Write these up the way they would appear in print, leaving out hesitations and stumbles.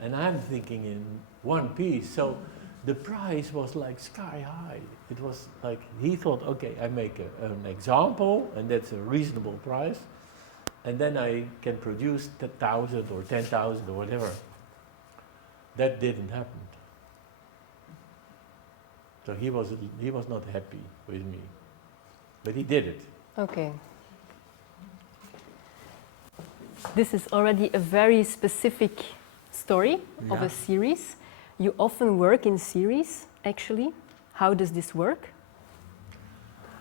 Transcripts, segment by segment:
and I'm thinking in one piece. So the price was like sky high. It was like he thought, okay, I make an example, and that's a reasonable price, and then I can produce 1,000 or 10,000 or whatever. That didn't happen. So he was not happy with me, but he did it. Okay. This is already a very specific story of a series. You often work in series, actually. How does this work?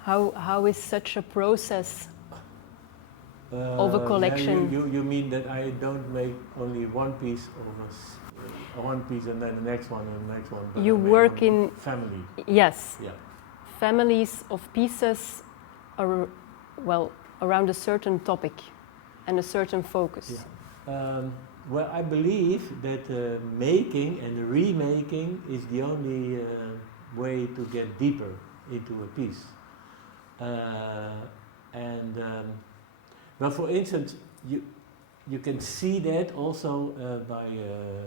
How is such a process of a collection? You mean that I don't make only one piece of one piece and then the next one and the next one? But You work in family. Yes. Yeah. Families of pieces are around a certain topic and a certain focus. Yeah. Well, I believe that making and remaking is the only way to get deeper into a piece. Well, for instance, you can see that also by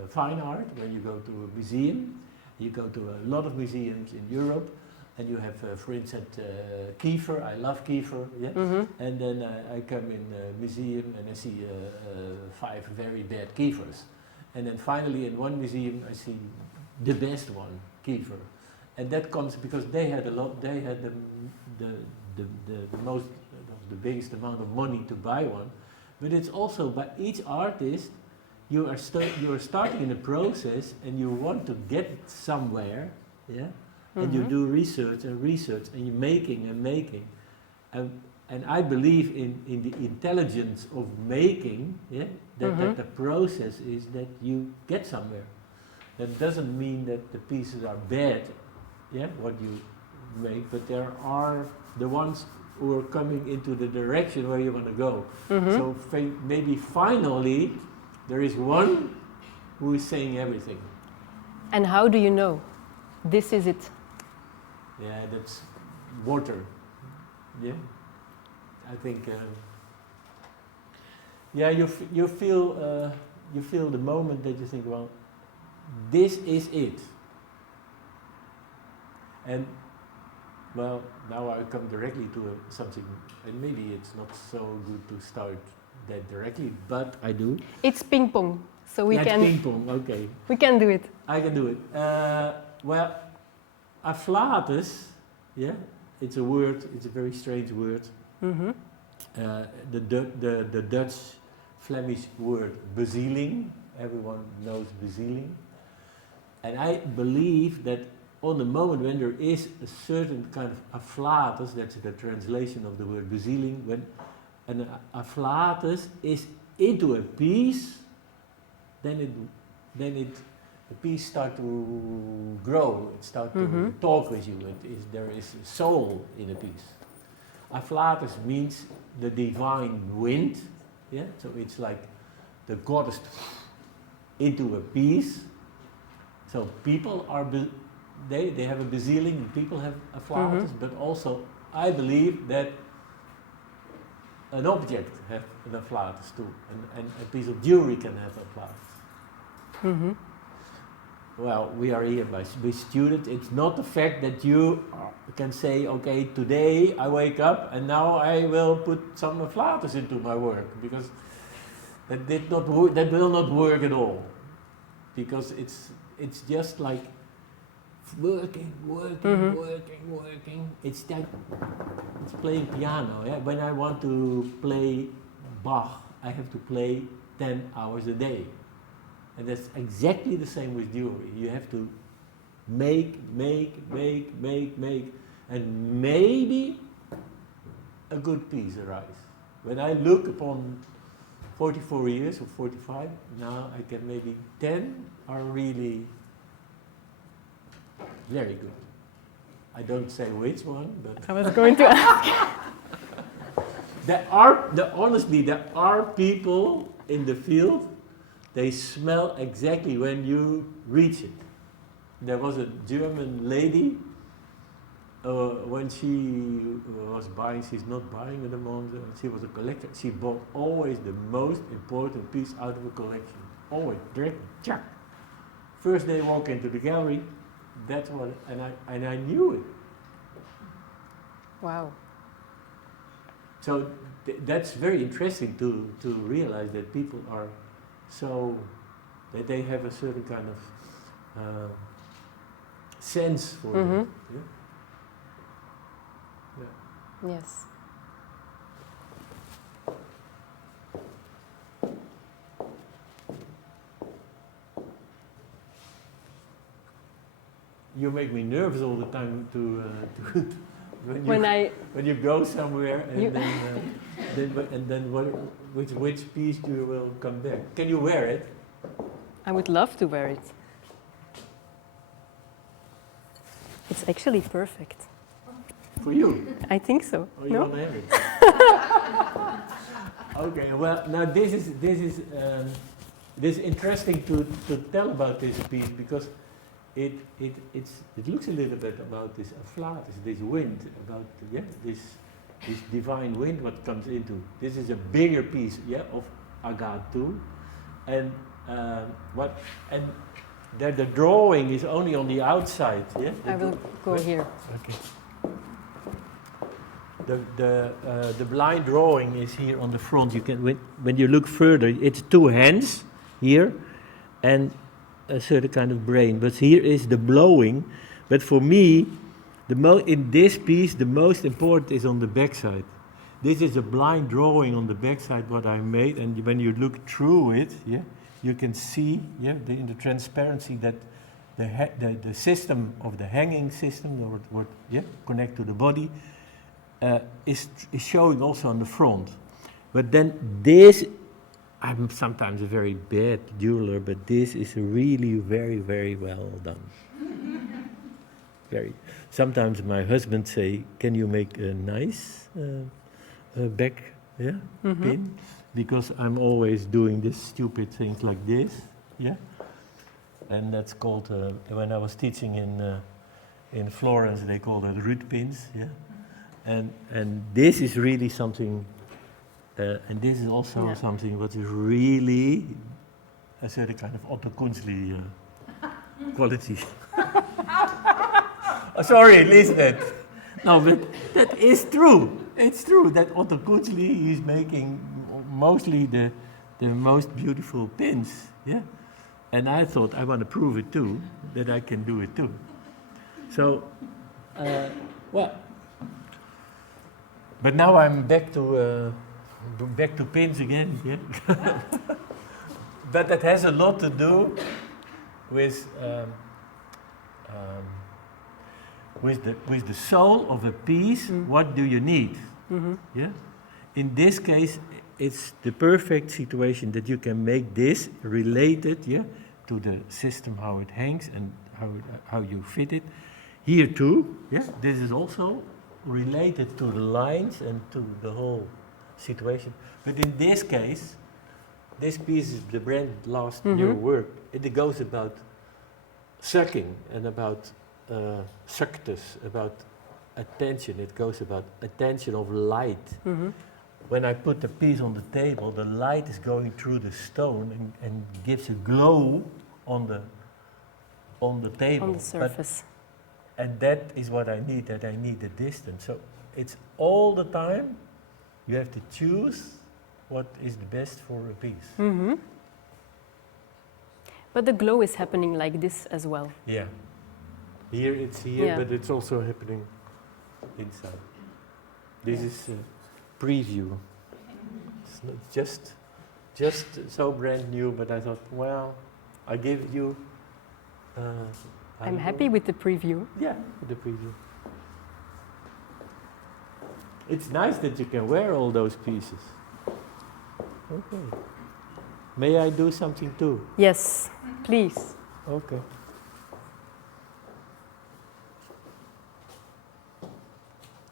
fine art when you go to a museum. You go to a lot of museums in Europe, and you have, for instance, Kiefer. I love Kiefer, yeah. Mm-hmm. And then I come in a museum and I see 5 very bad Kiefers, and then finally in one museum I see the best one, Kiefer, and that comes because they had a lot. They had the biggest amount of money to buy one, but it's also by each artist you are starting in a process and you want to get somewhere, yeah. And you do research and you're making and making. And I believe in the intelligence of making, yeah, that the process is that you get somewhere. That doesn't mean that the pieces are bad, yeah, what you make, but there are the ones who are coming into the direction where you want to go. So maybe finally there is one who is saying everything. And how do you know this is it? Yeah, that's water. Yeah, I think. Yeah, you feel the moment that you think, well, this is it. And well, now I come directly to something, and maybe it's not so good to start that directly, but I do. It's ping pong, so we can. It's ping pong. Okay. We can do it. I can do it. Well. Afflatus, yeah, it's a word. It's a very strange word. The Dutch Flemish word bezieling. Everyone knows bezieling, and I believe that on the moment when there is a certain kind of afflatus, that's the translation of the word bezieling. When an afflatus is into a piece, then the piece starts to grow, it starts to talk with you, there is a soul in a piece. Afflatus means the divine wind, yeah? So it's like the goddess into a piece. So people are, they have a bezieling, and people have afflatus, but also I believe that an object has an afflatus too, and a piece of jewelry can have afflatus. Well, we are here with students. It's not the fact that you can say, okay, today I wake up and now I will put some afflatus into my work, because that will not work at all, because it's just like working. It's playing piano. Yeah? When I want to play Bach, I have to play 10 hours a day. And that's exactly the same with jewelry. You have to make, and maybe a good piece arrives. When I look upon 44 years or 45, now I can maybe 10 are really very good. I don't say which one, but I was going to ask. Honestly, there are people in the field. They smell exactly when you reach it. There was a German lady, when she was buying, she's not buying at the moment, she was a collector, she bought always the most important piece out of a collection. Always, direct, chuck, First day walk into the gallery, that's what, and I knew it. Wow. So that's very interesting to realize that people are so, that they have a certain kind of sense for that. Yeah? Yeah. Yes. You make me nervous all the time to when you go somewhere and then which piece you will come back. Can you wear it? I would love to wear it. It's actually perfect. For you? I think so. Or you No? want to have it? Okay. Well, now this is interesting to tell about this piece because it looks a little bit about this afflatus, this wind, about this divine wind what comes into. This is a bigger piece, of agate too, and the drawing is only on the outside, I will go here. Okay. The blind drawing is here on the front. You can when you look further, it's two hands here, and a certain kind of brain. But here is the blowing. But for me, in this piece, the most important is on the backside. This is a blind drawing on the backside what I made, and when you look through it, you can see, in the transparency that the system of the hanging system, or what connect to the body, is showing also on the front. But then this, I'm sometimes a very bad jeweler, but this is really very, very well done. Very. Sometimes my husband say, "Can you make a nice back pin?" Because I'm always doing this stupid things like this, and that's called. When I was teaching in Florence, they call it Ruudt pins, and this is really something. And this is also something what is really a certain kind of Otto Kunzli quality. Oh, sorry, listen that. No, but that is true. It's true that Otto Kunzli is making mostly the most beautiful pins, And I thought I want to prove it too, that I can do it too. So, but now I'm back to pins again, but that has a lot to do with the soul of a piece. What do you need? In this case, it's the perfect situation that you can make this related, to the system, how it hangs and how you fit it. Here too, this is also related to the lines and to the whole situation. But in this case, this piece is the brand last new work. It goes about sucking and about suctus, about attention. It goes about attention of light. When I put the piece on the table, the light is going through the stone and gives a glow on the table. On the surface. And that is what I need, that I need the distance. So it's all the time, you have to choose what is the best for a piece. But the glow is happening like this as well. Yeah. Here it's here, but it's also happening inside. This is a preview. It's not just so brand new, but I thought, well, I give you... I'm happy with the preview. Yeah, with the preview. It's nice that you can wear all those pieces. Okay. May I do something too? Yes, please. Okay.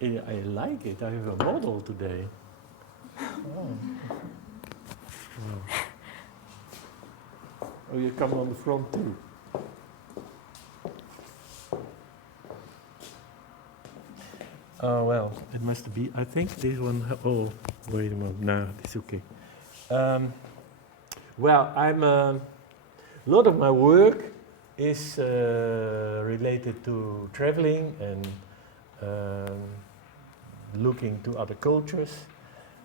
I like it. I have a model today. Oh, you come on the front too. Oh, well, it must be, I think this one, oh, wait a moment, no, it's okay. Well, a lot of my work is related to traveling and looking to other cultures,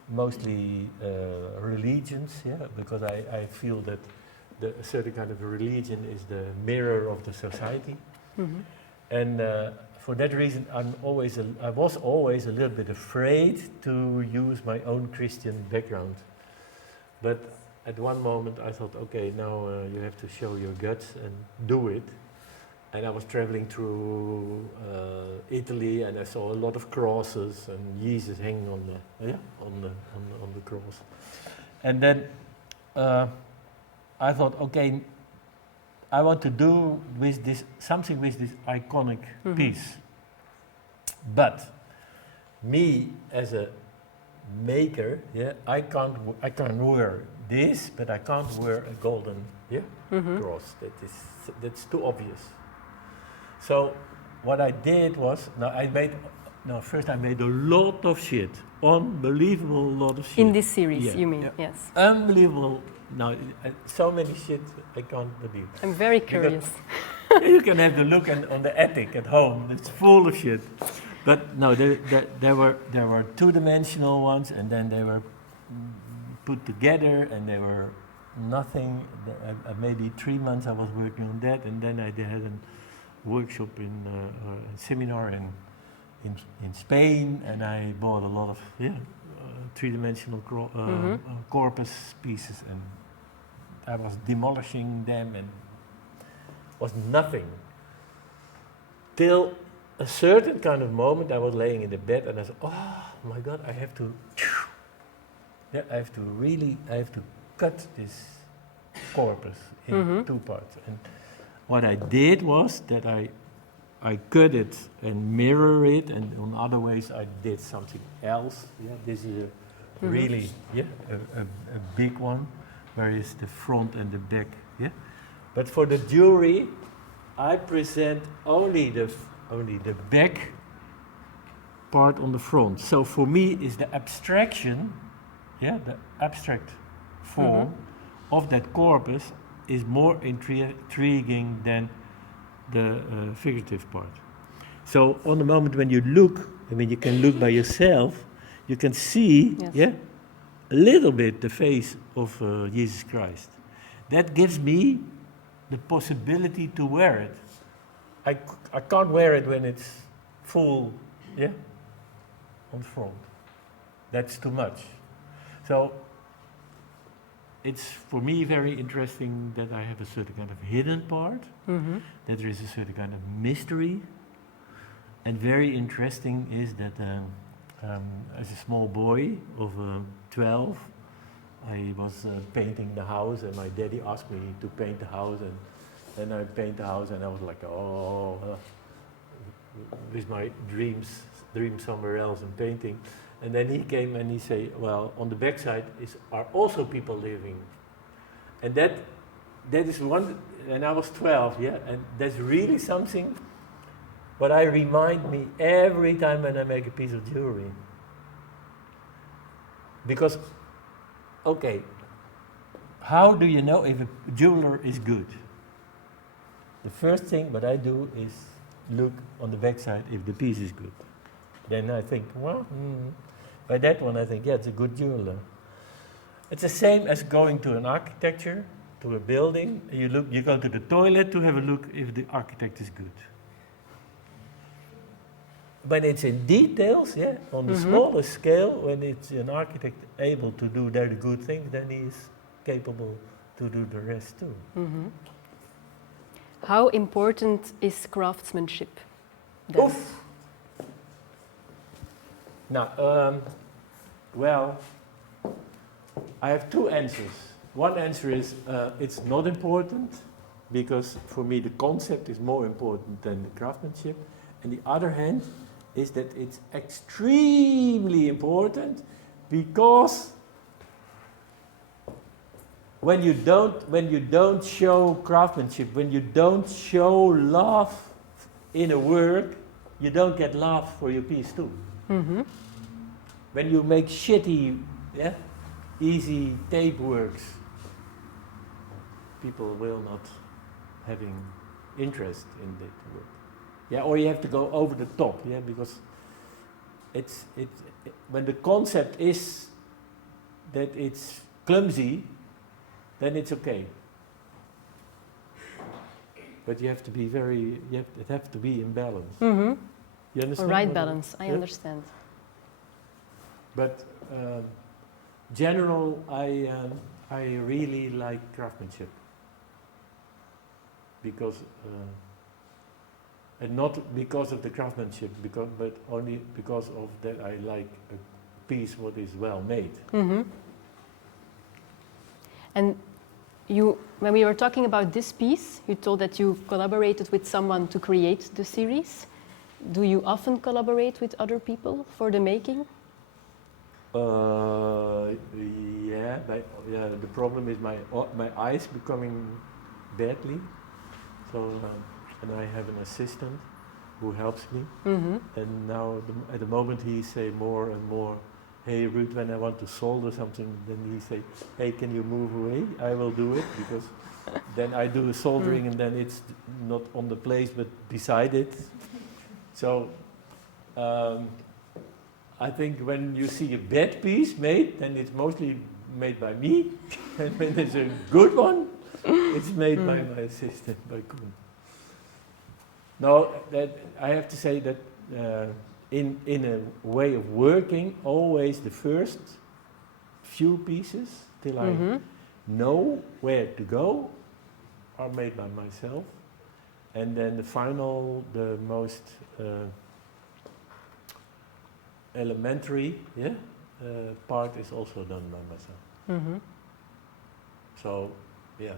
mostly religions, because I feel that a certain kind of religion is the mirror of the society. Mm-hmm. And for that reason, I was always a little bit afraid to use my own Christian background. But at one moment I thought, okay, now you have to show your guts and do it. And I was traveling through Italy, and I saw a lot of crosses and Jesus hanging on the cross. And then I thought, okay, I want to do with this something with this iconic piece. But me as a maker, I can't wear this, but I can't wear a golden cross. That's too obvious. So what I did was, first I made a lot of shit, unbelievable lot of shit. In this series, Yeah. you mean? Yeah. Yes. Unbelievable. No, so many shit I can't believe. I'm very curious. You can have the look on the attic at home. It's full of shit. But no, there were two-dimensional ones, and then they were put together, and they were nothing. Maybe 3 months I was working on that, and then I had a workshop a seminar in Spain, and I bought a lot of three-dimensional corpus pieces, and I was demolishing them, and was nothing. Till a certain kind of moment, I was laying in the bed, and I said, "Oh my God, I have to cut this corpus in 2 parts." And what I did was that I cut it and mirror it, and in other ways I did something else. This is really a big one, where is the front and the back. But for the jewelry, I present only the back part on the front. So for me, is the abstraction, the abstract form of that corpus is more intriguing than the figurative part. So on the moment when you look, you can look by yourself, you can see, a little bit the face of Jesus Christ. That gives me the possibility to wear it. I can't wear it when it's full, on front. That's too much. So it's for me very interesting that I have a certain kind of hidden part, that there is a certain kind of mystery, and very interesting is that as a small boy of 12, I was painting the house, and my daddy asked me to paint the house, and then I paint the house, and I was like, with my dream somewhere else and painting. And then he came and he said, well, on the backside are also people living. And that is one, and I was 12, and that's really something what I remind me every time when I make a piece of jewelry. Because, okay, how do you know if a jeweler is good? The first thing what I do is look on the backside if the piece is good. Then I think, well, by that one I think, it's a good jeweler. It's the same as going to an architecture, to a building. You go to the toilet to have a look if the architect is good. But it's in details, on the smallest scale, when it's an architect able to do very good things, then he is capable to do the rest too. How important is craftsmanship then? Oof! Now, well, I have 2 answers. One answer is it's not important, because for me the concept is more important than the craftsmanship. And the other hand is that it's extremely important, because when you don't show craftsmanship, when you don't show love in a work, you don't get love for your piece too. When you make shitty, easy tape works, people will not having interest in that work. Yeah, or you have to go over the top, yeah, because when the concept is that it's clumsy, then it's okay. But you have to be it have to be in balance. Mm-hmm. You understand? Right balance, I yeah? understand. But general, I really like craftsmanship because, and not because of the craftsmanship, but only because of that I like a piece what is well made. Mm-hmm. And when we were talking about this piece, you told that you collaborated with someone to create the series. Do you often collaborate with other people for the making? Yeah, the problem is my eyes becoming badly. So, and I have an assistant who helps me. Mm-hmm. And now, at the moment, he say more and more, "Hey, Ruudt, when I want to solder something, then he say, hey, can you move away? I will do it," because then I do soldering and then it's not on the place but beside it. So, I think when you see a bad piece made, then it's mostly made by me. And when it's a good one, it's made by my assistant, by Koen. No, that I have to say that in a way of working, always the first few pieces, till I know where to go, are made by myself. And then the final, the most elementary part is also done by myself. Mm-hmm. So, yeah.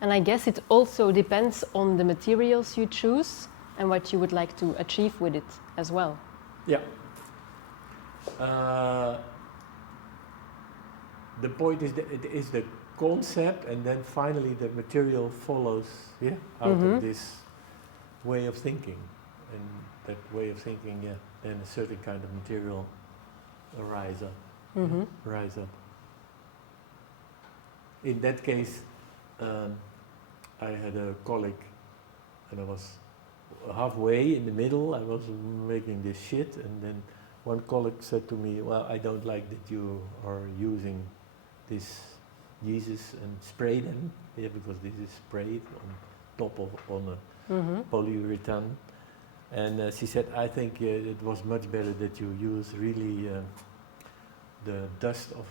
And I guess it also depends on the materials you choose and what you would like to achieve with it as well. Yeah. The point is that it is the concept, and then finally the material follows out of this way of thinking. And that way of thinking, then a certain kind of material rise up. Rise up. In that case, I had a colleague, and I was halfway in the middle. I was making this shit, and then one colleague said to me, "Well, I don't like that you are using this Jesus and spray them, because this is sprayed on top of on a polyurethane." And she said, "I think it was much better that you use really the dust of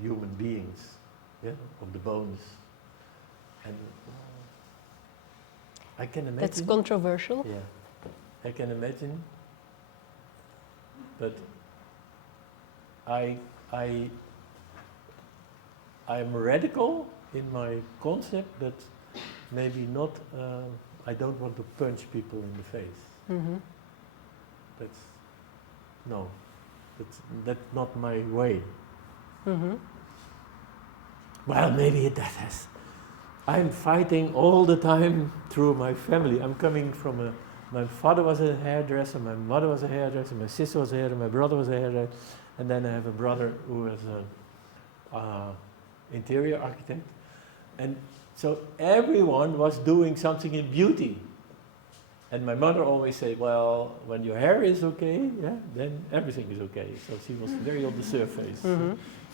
human beings, of the bones." And I can imagine. That's controversial. Yeah, I can imagine. But I'm radical in my concept, but maybe not. I don't want to punch people in the face. That's not my way. Well, maybe that has. I'm fighting all the time through my family. I'm coming from my father was a hairdresser, my mother was a hairdresser, my sister was a hairdresser, my brother was a hairdresser, and then I have a brother who was an interior architect. And so everyone was doing something in beauty. And my mother always said, "Well, when your hair is okay, then everything is okay." So she was very on the surface.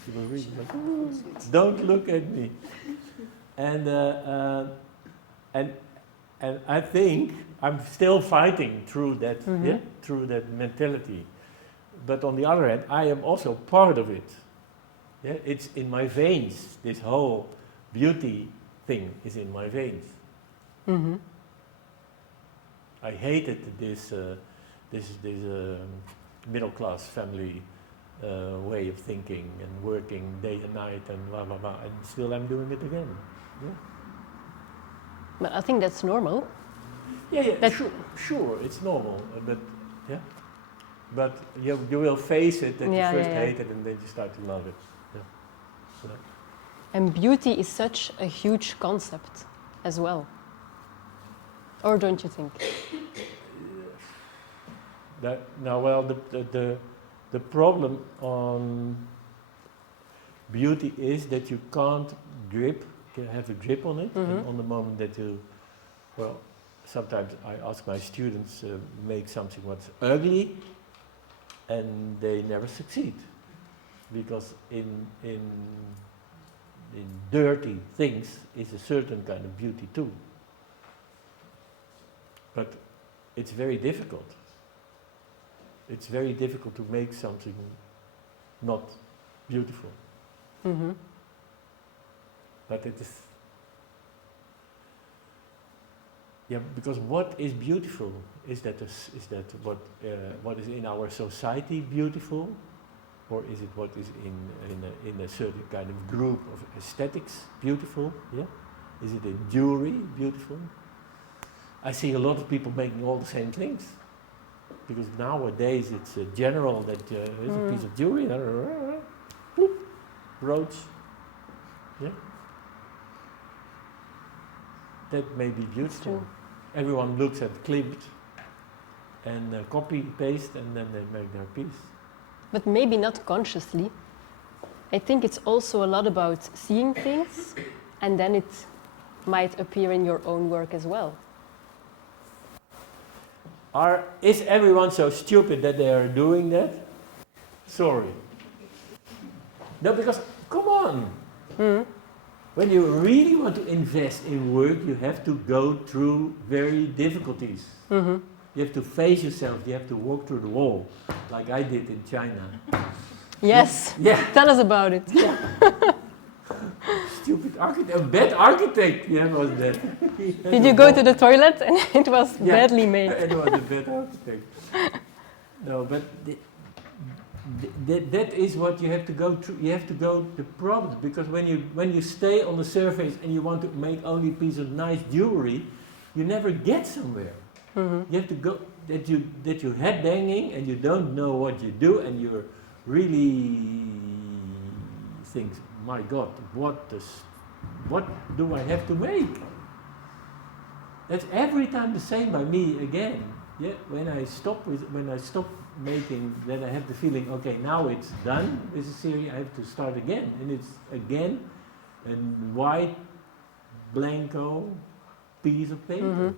She was really like, "Don't look at me." And I think I'm still fighting through that, through that mentality. But on the other hand, I am also part of it. Yeah, it's in my veins. This whole beauty thing is in my veins. I hated this middle class family way of thinking and working day and night and blah blah blah. And still, I'm doing it again. Yeah. But I think that's normal. Yeah, sure, it's normal, but you will face it that you first hate it and then you start to love it. Yeah. And beauty is such a huge concept as well. Or don't you think? The problem on beauty is that you can't grip can have a grip on it, and on the moment that you, well, sometimes I ask my students make something what's ugly, and they never succeed, because in dirty things is a certain kind of beauty too. But it's very difficult. It's very difficult to make something not beautiful. But it is, yeah, because what is beautiful is that what is in our society beautiful, or is it what is in a certain kind of group of aesthetics beautiful? Yeah, is it in jewelry beautiful? I see a lot of people making all the same things, because nowadays it's general that here's a piece of jewelry, bloop, brooch, yeah. That may be beautiful. Everyone looks at Klimt and copy, paste, and then they make their piece. But maybe not consciously. I think it's also a lot about seeing things, and then it might appear in your own work as well. Is everyone so stupid that they are doing that? Sorry. No, because, come on. When you really want to invest in work, you have to go through very difficulties. You have to face yourself, you have to walk through the wall, like I did in China. Yes, tell us about it. Yeah. Stupid architect, a bad architect, was that. Did you go to the toilet and it was badly made? It was a bad architect. No, but that is what you have to go through. You have to go the problems, because when you stay on the surface and you want to make only a piece of nice jewelry, you never get somewhere. You have to go that you head banging and you don't know what you do, and you're really think, my God, what do I have to make? That's every time the same by me again. Yeah, when I stop making, then I have the feeling, okay, now it's done with the series, I have to start again. And it's again a white, blanco piece of paper.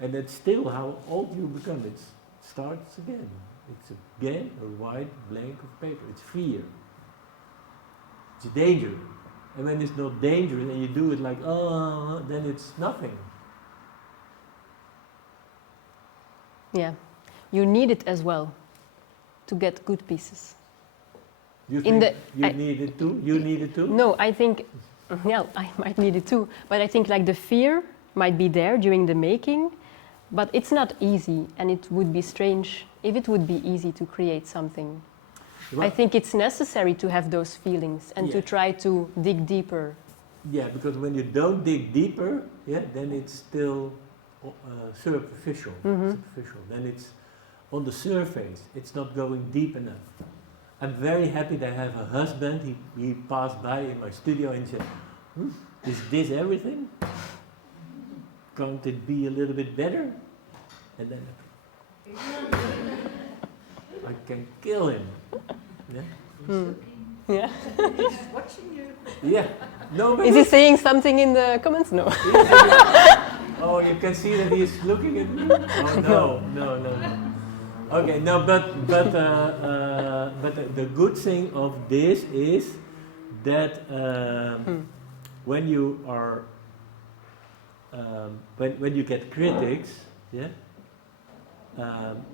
And that's still how old you become. It starts again. It's again a white blank of paper. It's fear. It's danger. And when it's not dangerous and you do it like, then it's nothing. Yeah. You need it as well to get good pieces. You think you need it too? You need it too? No, I think, I might need it too. But I think like the fear might be there during the making, but it's not easy, and it would be strange if it would be easy to create something. Well, I think it's necessary to have those feelings and to try to dig deeper. Yeah, because when you don't dig deeper, then it's still superficial. Then it's on the surface. It's not going deep enough. I'm very happy that I have a husband. He passed by in my studio and said, "Is this everything? Can't it be a little bit better?" And then I can kill him. Yeah. He's watching you. Yeah. No, but is he saying something in the comments? No. Oh, you can see that he's looking at me. Oh no. Okay, no, but the good thing of this is that when you are when you get critics,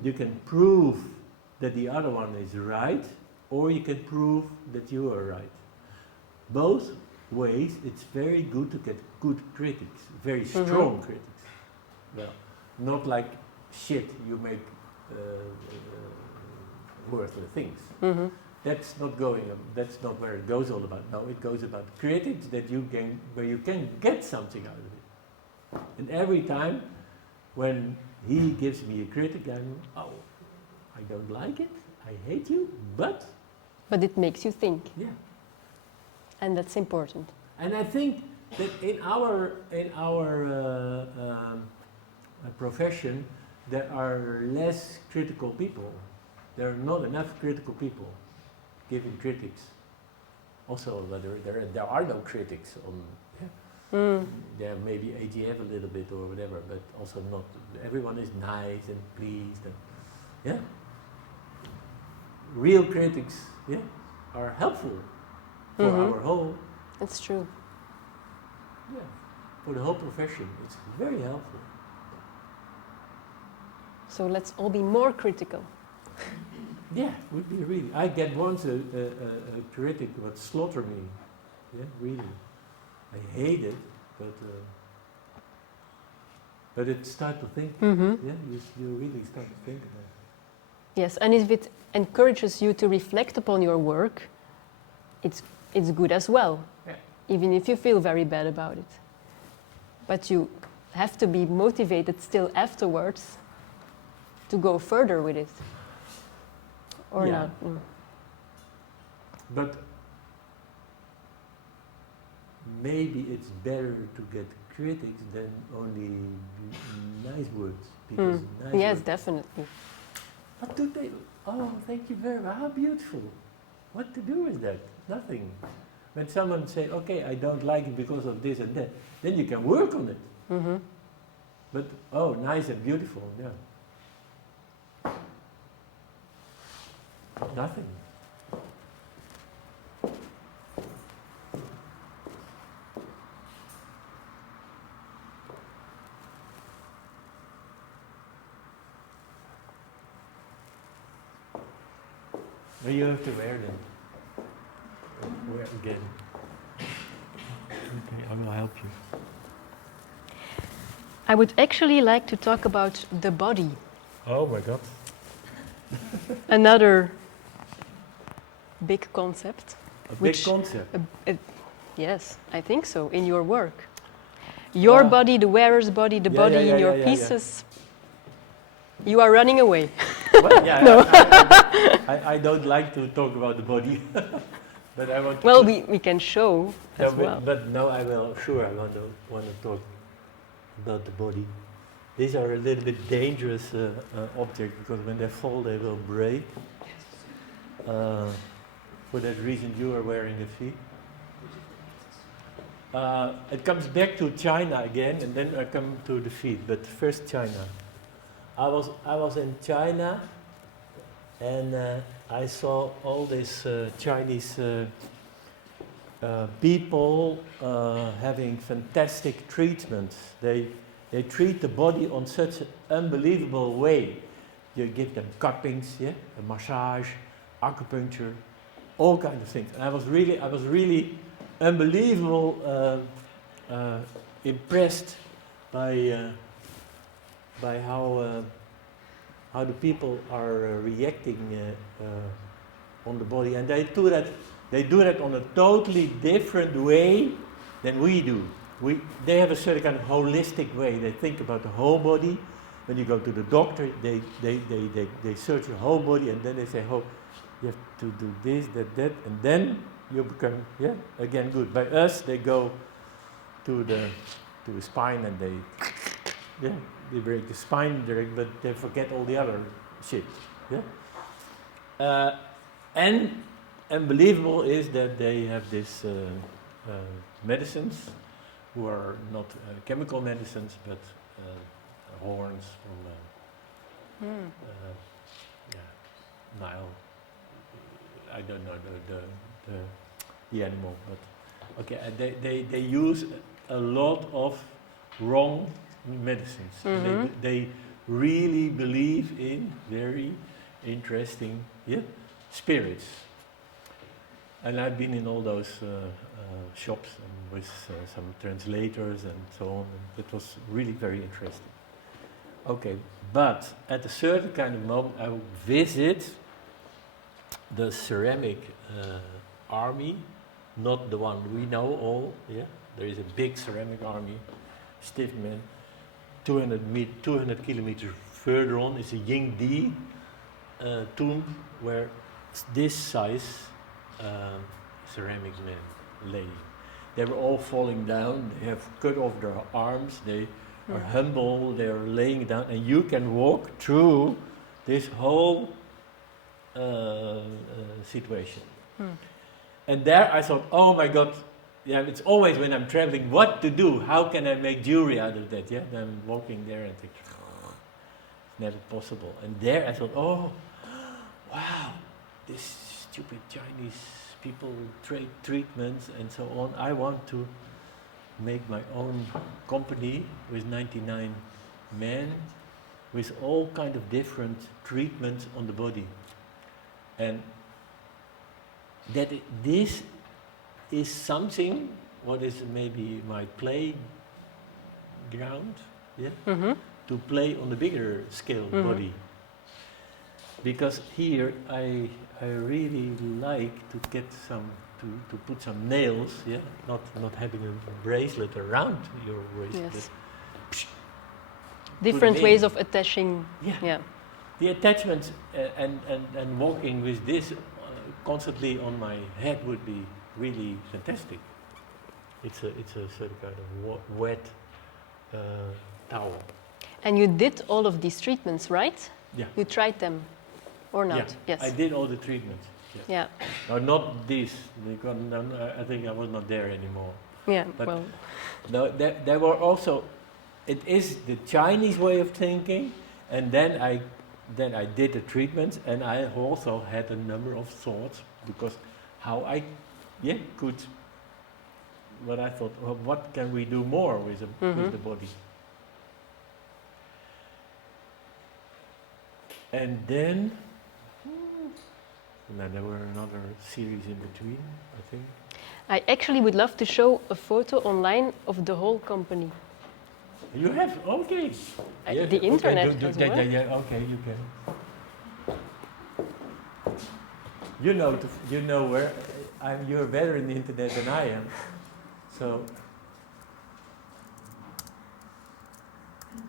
you can prove that the other one is right, or you can prove that you are right. Both ways, it's very good to get good critics, very strong critics. Well, not like shit you make worthless things. That's not that's not where it goes all about. No, it goes about critics where you can get something out of it. And every time when he gives me a critic, I don't like it, I hate you, but it makes you think. Yeah. And that's important. And I think that in our profession, there are less critical people. There are not enough critical people giving critics. Also, whether there are no critics on. There may be AGF a little bit or whatever, but also not. Everyone is nice and pleased, and real critics, are helpful for our whole. It's true. For the whole profession, it's very helpful. So let's all be more critical. Yeah, would be really. I get once a critic would slaughter me. Yeah, really. I hate it, but it start to think. Yeah, you really start to think about it. Yes, and if it encourages you to reflect upon your work, it's good as well. Yeah. Even if you feel very bad about it. But you have to be motivated still afterwards to go further with it. Or not. But maybe it's better to get critics than only nice words. Because nice yes, words, definitely. what do they? Oh, thank you very much. How beautiful. What to do with that? Nothing. When someone say, okay, I don't like it because of this and that, then you can work on it. But, oh, nice and beautiful, nothing. But you have to wear them. Wear again. Okay, I will help you. I would actually like to talk about the body. Oh my God. Another big concept. A big concept. Yes, I think so, in your work. Your body, the wearer's body, the body in your pieces. You are running away. Well, No. I don't like to talk about the body. But I want to. Well, we can show as well. But no, I will. Sure, I want to talk about the body. These are a little bit dangerous objects because when they fall, they will break. For that reason, you are wearing a feet. It comes back to China again, and then I come to the feet. But first, China. I was in China, and I saw all these Chinese people having fantastic treatments. They treat the body on such an unbelievable way. You give them cuppings, a massage, acupuncture, all kinds of things. And I was really unbelievable impressed by how the people are reacting on the body, and they do that on a totally different way than we do. They have a certain kind of holistic way. They think about the whole body. When you go to the doctor, they search your whole body, and then they say, "Oh, you have to do this, that," and then you become again good. By us, they go to the spine and they break the spine direct, but they forget all the other shit. And unbelievable is that they have this medicines, who are not chemical medicines, but horns from Nile. I don't know the animal, but okay. They use a lot of wrong medicines. And they really believe in very interesting spirits. And I've been in all those shops and with some translators and so on. And it was really very interesting. Okay, but at a certain kind of moment, I would visit the ceramic army, not the one we know all. There is a big ceramic army, stiff men. 200 kilometers further on is a Yingdi tomb where this size ceramic men lay. They were all falling down. They have cut off their arms. They are humble. They are laying down, and you can walk through this whole situation. And there I thought, oh my God, yeah, it's always when I'm traveling, what to do? How can I make jewelry out of that? Yeah, and I'm walking there and think, it's never possible. And there I thought, oh, wow, this stupid Chinese people trade treatments and so on. I want to make my own company with 99 men with all kind of different treatments on the body. And that this is something what is maybe my playground, yeah, to play on the bigger scale body. Because here I really like to get some to put some nails, yeah, not having a bracelet around your waist. Yes. But Different ways of attaching. Yeah. Yeah. The attachments and walking with this constantly on my head would be really fantastic. It's a sort of kind of wet towel. And you did all of these treatments, right? Yeah. You tried them, or not? Yeah. Yes. I did all the treatments. Yes. Yeah. No, not this, because I think I was not there anymore. Yeah. But well. no, there were also. It is the Chinese way of thinking, and then I did the treatments, and I also had a number of thoughts because how I, could. But I thought, well, what can we do more with the body? And then there were another series in between, I think. I actually would love to show a photo online of the whole company. You have, okay. Yeah, The internet okay, as well. yeah, okay, you can. You know where you're better in the internet than I am. So,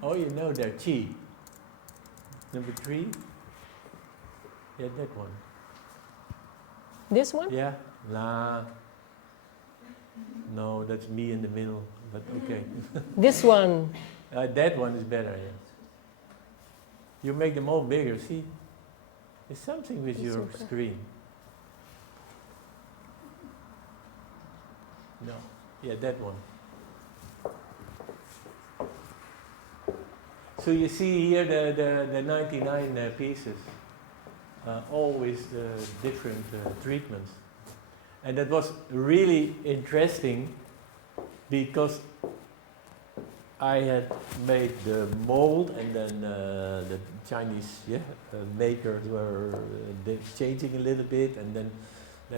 you know their chi. Number 3. Yeah, that one. This one? Yeah, la. No, that's me in the middle, but okay. This one. That one is better, yeah. You make them all bigger, see? There's something with your screen. No, yeah, that one. So you see here the 99 pieces, all with different treatments. And that was really interesting because I had made the mold, and then the Chinese makers were changing a little bit, and then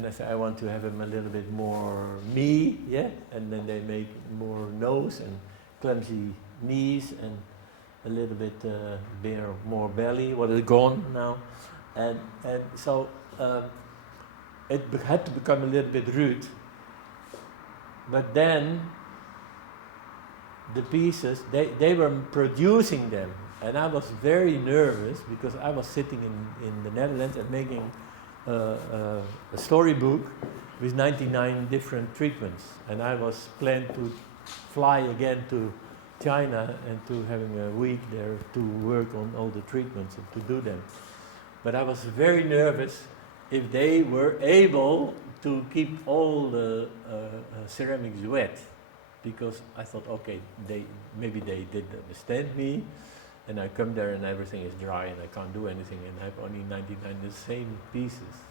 I said I want to have them a little bit more me, and then they make more nose and clumsy knees and a little bit more belly, what is gone now, and so it had to become a little bit Ruudt, but then the pieces, they were producing them, and I was very nervous because I was sitting in the Netherlands and making a storybook with 99 different treatments, and I was planned to fly again to China and to having a week there to work on all the treatments and to do them. But I was very nervous if they were able to keep all the ceramics wet, because I thought, okay, maybe they didn't understand me, and I come there and everything is dry and I can't do anything, and I have only 99 the same pieces.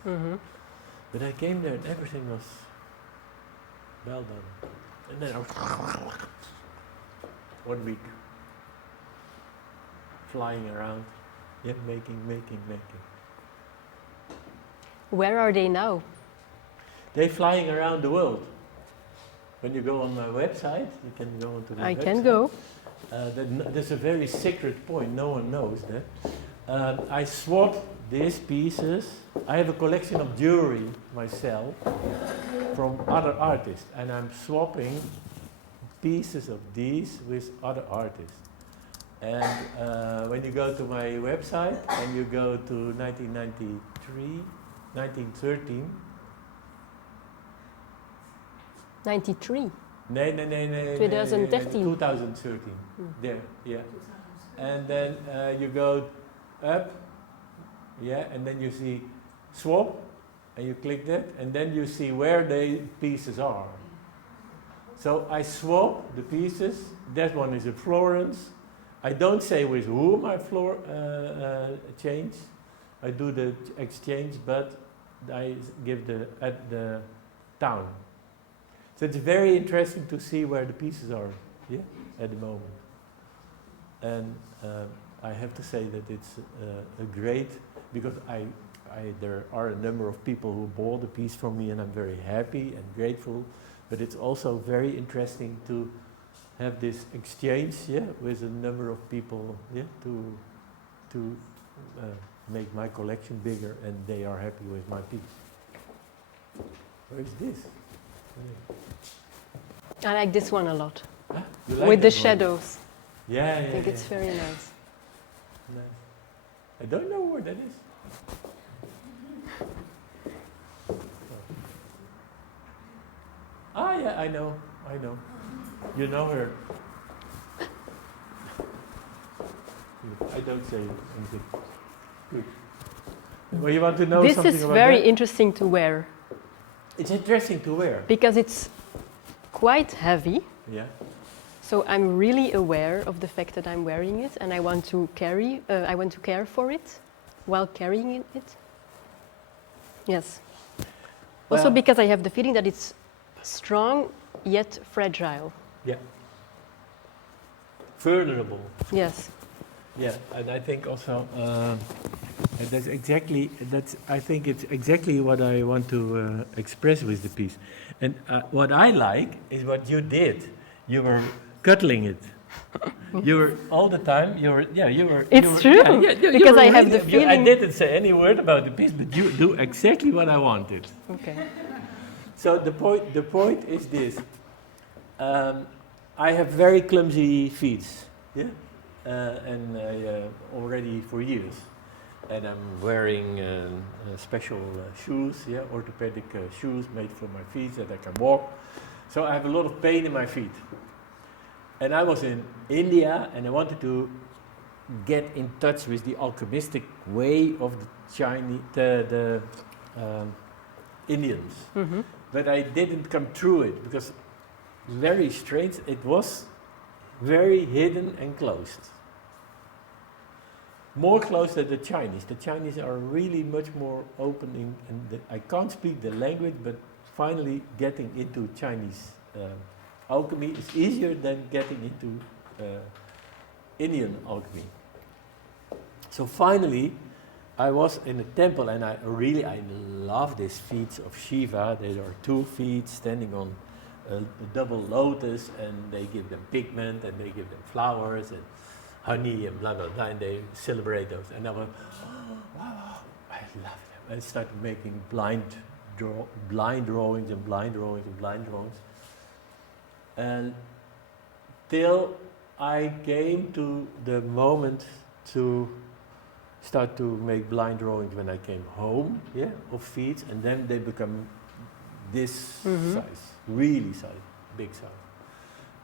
But I came there and everything was well done. And then I was 1 week flying around, making. Where are they now? They're flying around the world. When you go on my website, you can go onto the website. I can go. There's a very secret point, no one knows that. I swap these pieces. I have a collection of jewelry myself from other artists, and I'm swapping pieces of these with other artists. And when you go to my website and you go to 1913. 93. Nee, 2013. 2013. There, yeah. And then you go up, and then you see swap, and you click that, and then you see where the pieces are. So I swap the pieces. That one is a Florence. I don't say with whom I change. I do the exchange, but I give at the town. So it's very interesting to see where the pieces are, at the moment. And I have to say that it's a great, because there are a number of people who bought a piece from me, and I'm very happy and grateful. But it's also very interesting to have this exchange, with a number of people, to make my collection bigger, and they are happy with my piece. Where is this? I like this one a lot. Huh? You like With the that one? shadows. Yeah, I think it's very nice. Nice. I don't know where that is. Ah, yeah, I know. You know her. I don't say anything. Good. Well, you want to know This something is about very that? interesting to wear It's interesting to wear. because it's quite heavy. Yeah. So I'm really aware of the fact that I'm wearing it, and I want to care for it while carrying it. Yes. Also Well- because I have the feeling that it's strong yet fragile. Yeah. Vulnerable. Yes. Yeah, and I think also I think it's exactly what I want to express with the piece. And what I like is what you did. You were cuddling it. You were all the time. It's true, because I have the I feeling- didn't say any word about the piece, but you do exactly what I wanted. Okay. So the point is this. I have very clumsy feet, and already for years, and I'm wearing special shoes, orthopedic shoes made for my feet that I can walk. So I have a lot of pain in my feet. And I was in India, and I wanted to get in touch with the alchemistic way of the Chinese, the Indians. Mm-hmm. But I didn't come through it because very strange. It was very hidden and closed. More closed than the Chinese. The Chinese are really much more opening, and I can't speak the language, but finally getting into Chinese alchemy is easier than getting into Indian alchemy. So finally, I was in a temple, and I love these feet of Shiva. There are 2 feet standing on a double lotus, and they give them pigment, and they give them flowers and honey and blah blah blah, and they celebrate those. And I went, oh, wow, I love them. I started making blind drawings and blind drawings and blind drawings, and till I came to the moment to start to make blind drawings when I came home, of feet, and then they become this size, really size, big size.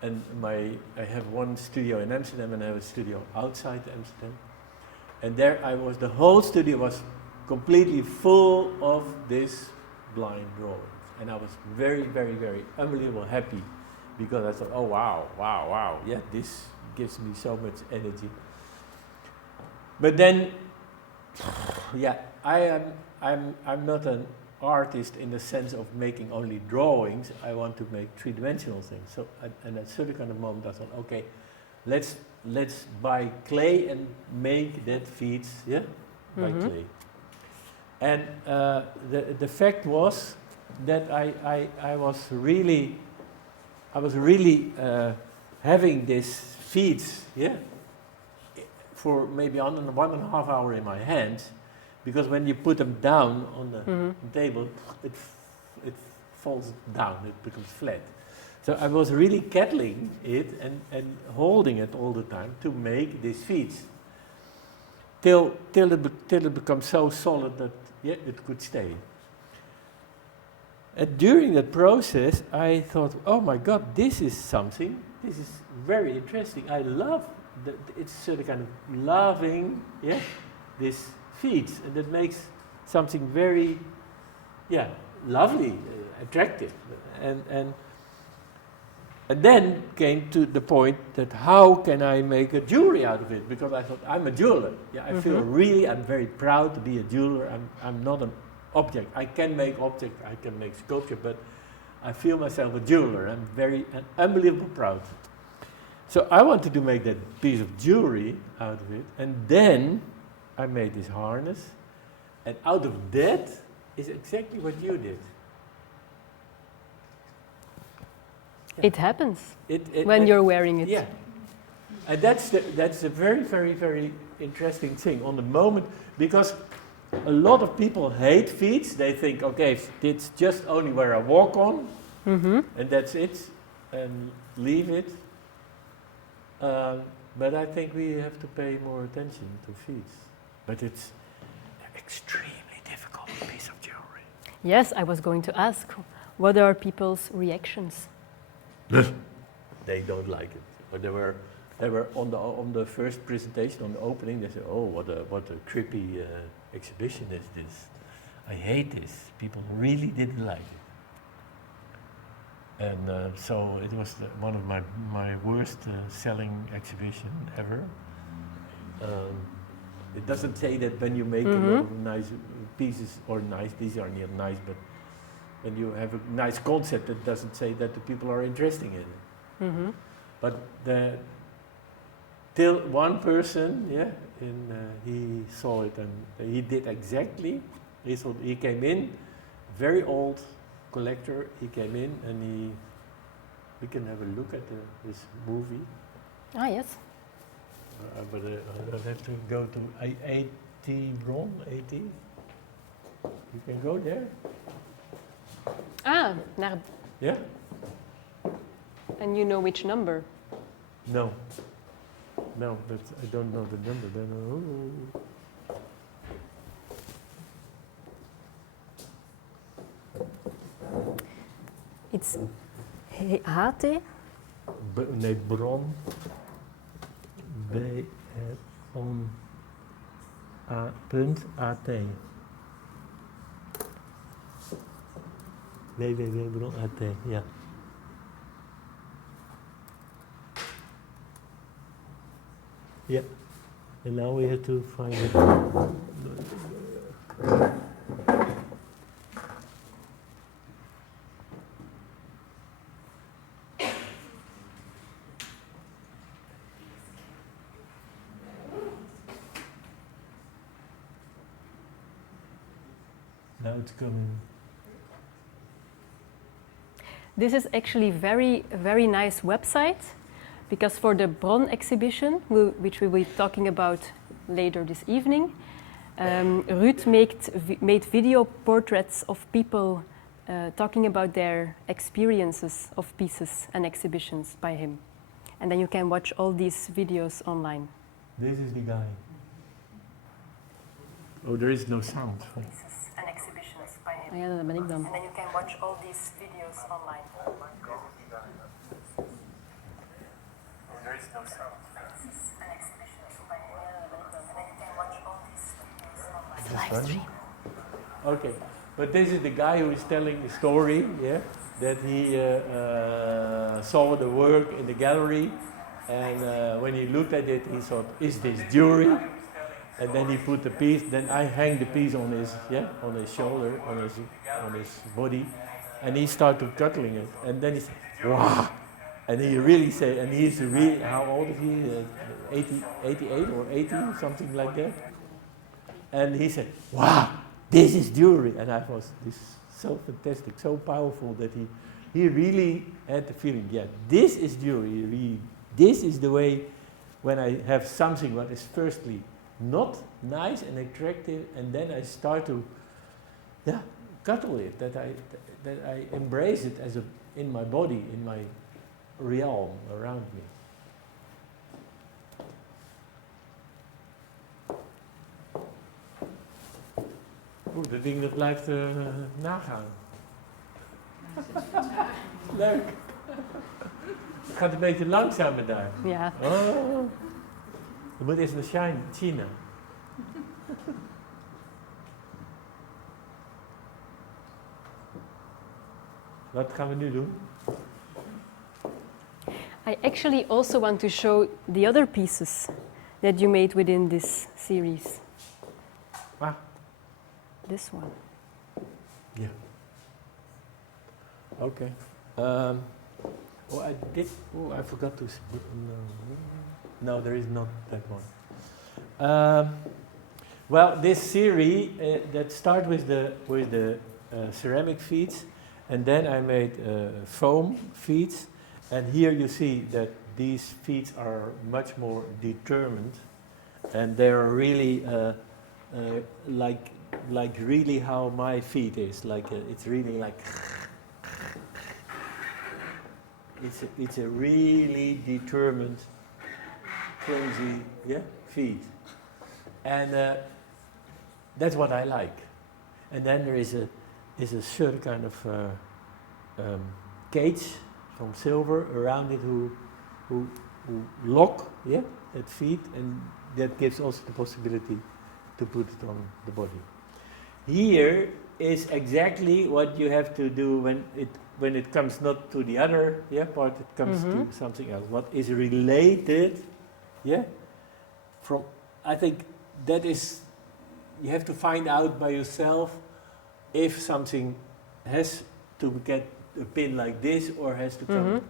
And I have one studio in Amsterdam, and I have a studio outside Amsterdam. And there the whole studio was completely full of this blind drawings. And I was very, very, very unbelievable happy, because I thought, oh wow, this gives me so much energy. But then, I'm not an artist in the sense of making only drawings. I want to make 3-dimensional things. So, and at a certain kind of moment, I thought, okay, let's buy clay and make that feet, by clay. And the fact was that I was really having these feet, for maybe 1.5 hours in my hands, because when you put them down on the table, it falls down, it becomes flat. So I was really kettling it and holding it all the time to make these feet, till it becomes so solid that it could stay. And during that process, I thought, oh my God, this is something. This is very interesting. I love it's sort of kind of loving, these feet, and that makes something very yeah, lovely, attractive, and then came to the point that how can I make a jewelry out of it? Because I thought I'm a jeweler. Yeah, I feel really, I'm very proud to be a jeweler. I'm not an object. I can make objects, I can make sculpture, but I feel myself a jeweler. I'm unbelievably proud. So I wanted to make that piece of jewelry out of it, and then I made this harness, and out of that is exactly what you did. It happens It when you're wearing it. Yeah, and that's a very, very, very interesting thing on the moment, because a lot of people hate feet. They think, okay, it's just only where I walk on, and that's it, and leave it. But I think we have to pay more attention to feet. But it's an extremely difficult piece of jewelry. Yes, I was going to ask, what are people's reactions? They don't like it. But they were on the first presentation, on the opening. They said, "Oh, what a creepy exhibition is this? I hate this." People really didn't like it, and so it was one of my worst selling exhibition ever. It doesn't say that when you make a lot of nice pieces, or nice, these are not nice, but when you have a nice concept, it doesn't say that the people are interested in it. But till one person, he saw it and he did exactly. He came in, very old collector. He came in and we can have a look at this movie. Ah, yes. But I have to go to 80 Bron, 80. You can go there. Ah, Yeah? and you know which number? No, but I don't know the number. Then, It's HT? Nee, Bron. B-on A.at. www.bron.at, ja. Yeah, and now we have to find it. Now it's coming. This is actually very nice website, because for the Bron exhibition, which we will be talking about later this evening, Ruudt made video portraits of people talking about their experiences of pieces and exhibitions by him. And then you can watch all these videos online. This is the guy. Oh, there is no sound. Pieces and exhibitions by him. Ja, dat ben ik dan. And then you can watch all these videos online. There is no sound. It's live stream. Okay, but this is the guy who is telling the story, yeah, that he saw the work in the gallery, and when he looked at it, he thought, "Is this jewelry?" And then he put the piece. Then I hang the piece on his shoulder, on his body, and he started cuddling it. And then he said, "Wow!" And he really said, and he's really, how old is he? 88 or 80, something like that. And he said, "Wow, this is jewelry." And I was, this is so fantastic, so powerful, that he really had the feeling, yeah, this is jewelry. This is the way when I have something what is firstly not nice and attractive, and then I start to, cuddle it, that I embrace it as in my body, in my realm around me. Oeh, dat ding dat blijft nagaan. Leuk. Het gaat een beetje langzamer daar. Ja. Oh. Je moet eerst naar China. Wat gaan we nu doen? I actually also want to show the other pieces that you made within this series. Ah. This one. Yeah. Okay. I forgot to. No, there is not that one. Well, this series that starts with the ceramic feet, and then I made foam feet, and here you see that these feet are much more determined, and they're really like really how my feet is. It's really like. It's a really determined, clumsy, feet, and that's what I like. And then there is a certain kind of cage from silver around it who lock that feet, and that gives also the possibility to put it on the body. Here is exactly what you have to do when it comes not to the other part, it comes to something else. What is related, from, I think that is, you have to find out by yourself if something has to get a pin like this or has to come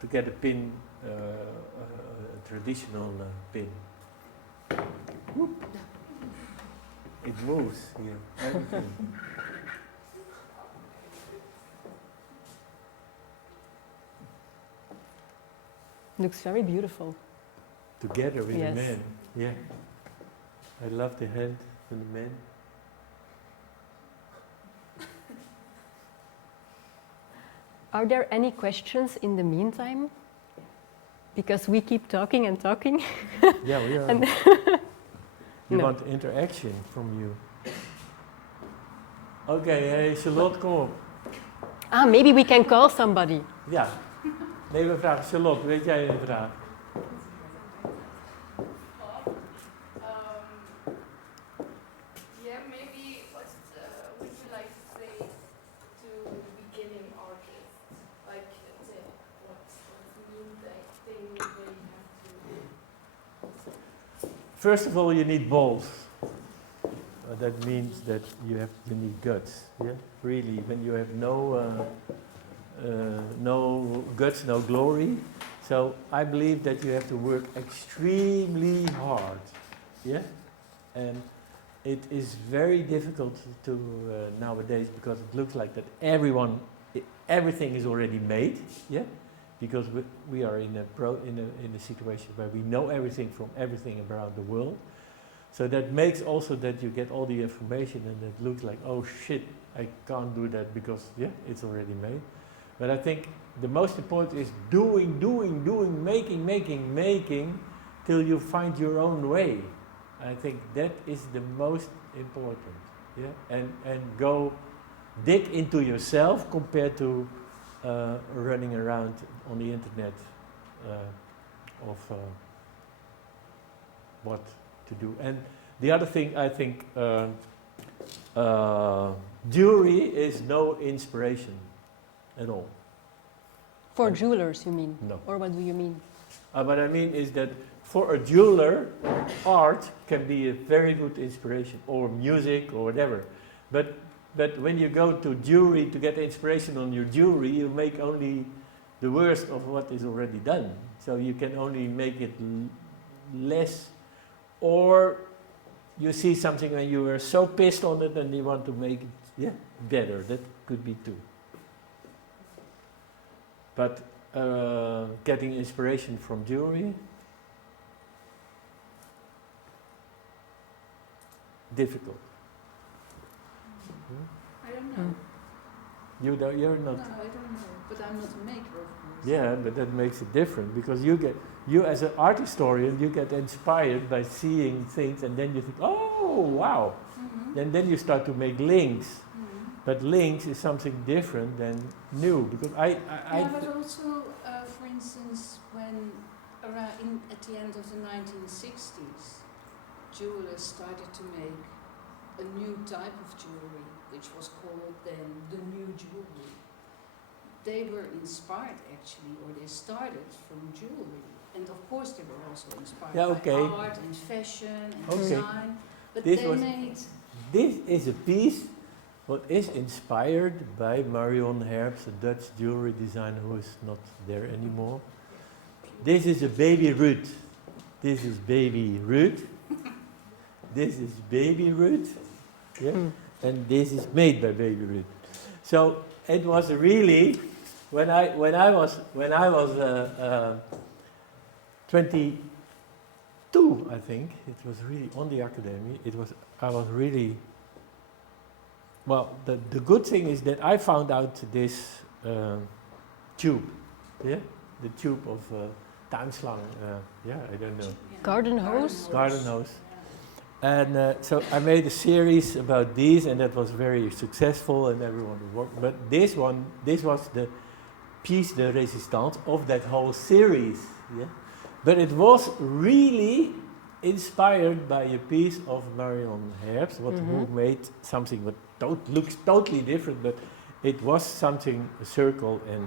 to get a pin, a traditional pin. Whoop. It moves here, everything. Looks very beautiful. Together with Yes. the man, yeah. I love the hand of the man. Are there any questions in the meantime? Because we keep talking and talking. Yeah, we are. And We No. want interaction from you. Okay, hey Charlotte, kom op. maybe we can call somebody. Ja. Nee, we vragen Charlotte, weet jij een vraag? Yeah, maybe what would you like to say to the beginning artists? Like, what new thing they have to. First of all, you need balls. That means that you need guts. Yeah, really. When you have no guts, no glory. So I believe that you have to work extremely hard. Yeah, and it is very difficult to nowadays because it looks like that everything is already made. Yeah, because we are in a situation where we know everything from everything around the world. So that makes also that you get all the information and it looks like, oh shit, I can't do that because it's already made. But I think the most important is doing, making till you find your own way. I think that is the most important. Yeah, and go dig into yourself compared to running around on the internet of what to do. And the other thing, I think, jewelry is no inspiration at all. For jewelers, you mean? No. Or what do you mean? What I mean is that for a jeweler, art can be a very good inspiration, or music, or whatever. But when you go to jewelry to get inspiration on your jewelry, you make only the worst of what is already done. So you can only make it less. Or you see something and you are so pissed on it and you want to make it better. That could be too. But getting inspiration from jewelry, difficult. I don't know. You're not. No, I don't know. But I'm not a maker, of course. Yeah, but that makes it different because you as an art historian, you get inspired by seeing things and then you think, oh wow, and then you start to make links. But links is something different than new because but also, for instance, when at the end of the 1960s, jewelers started to make a new type of jewelry, which was called then the new jewelry. they were inspired actually, or they started from jewelry. And of course they were also inspired Yeah, okay. by art and fashion and Okay. design. But This they was- made, This is a piece what is inspired by Marion Herbst, a Dutch jewelry designer who is not there anymore. This is a baby Ruudt. This is baby Ruudt. This is baby Ruudt. Yeah? Mm. And this is made by baby Ruudt. So it was really when I was 22, I think it was really on the academy. I was really well. The good thing is that I found out this tube, yeah, the tube of tuinslang. Yeah, I don't know. Garden hose? Garden hose. And so I made a series about these, and that was very successful, and everyone worked. But this was the piece de résistance of that whole series. Yeah? But it was really inspired by a piece of Marion Herbst, who made something that looks totally different, but it was something, a circle, and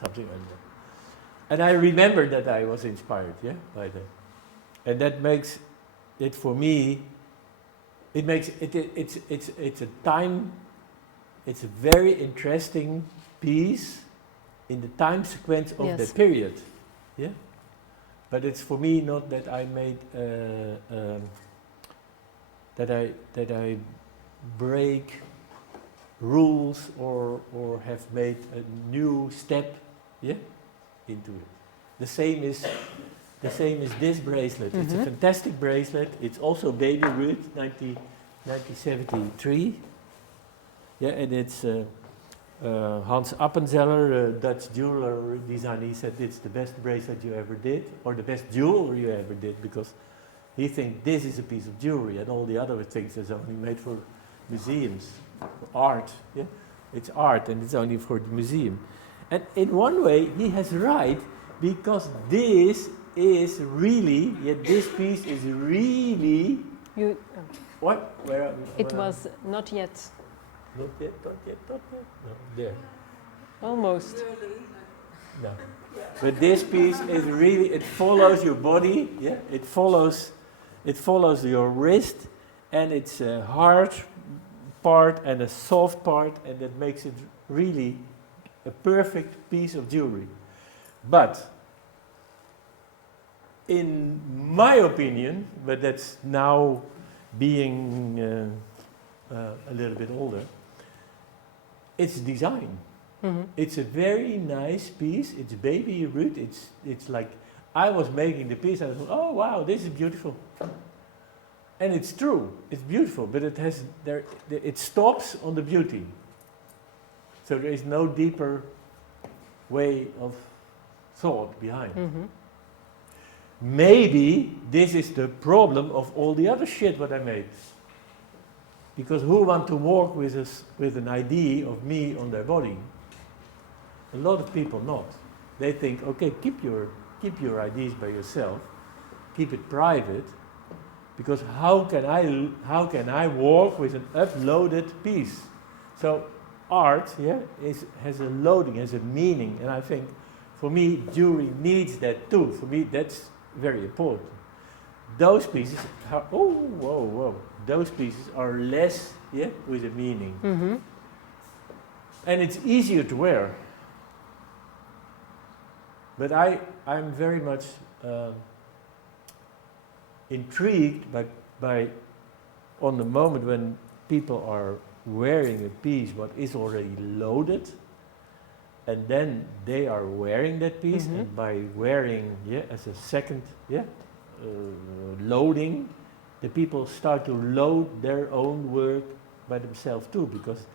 something like that. And I remember that I was inspired, by that. And that makes it for me, it's a very interesting piece in the time sequence of Yes. that period, yeah? But it's for me not that I made, that I break rules or have made a new step, into it. The same is this bracelet. It's a fantastic bracelet. It's also baby Ruudt, 1973. Yeah, and it's Hans Appenzeller, a Dutch jeweler designer. He said it's the best bracelet you ever did, or the best jewelry you ever did, because he thinks this is a piece of jewelry, and all the other things is only made for museums, art. Yeah, it's art, and it's only for the museum. And in one way, he has right, because this is really, this piece is really. What? Where? It was not yet. Not yet. No, there. Almost. No. But this piece is really, it follows your body, yeah? It follows your wrist, and it's a hard part and a soft part, and that makes it really a perfect piece of jewelry. But in my opinion, but that's now being a little bit older, it's design. It's a very nice piece. It's baby Ruudt. It's like I was making the piece and I thought, oh wow, this is beautiful. And it's true, it's beautiful, but it stops on the beauty. So there is no deeper way of thought behind. Maybe this is the problem of all the other shit what I made. Because who want to walk with an idea of me on their body? A lot of people not. They think, okay, keep your ideas by yourself, keep it private, because how can I walk with an uploaded piece? So art, has a loading, has a meaning, and I think for me jewelry needs that too. For me that's very important. Those pieces are those pieces are less with a meaning. And it's easier to wear. But I'm very much intrigued by on the moment when people are wearing a piece what is already loaded, and then they are wearing that piece, and by wearing as a second loading, the people start to load their own work by themselves too, because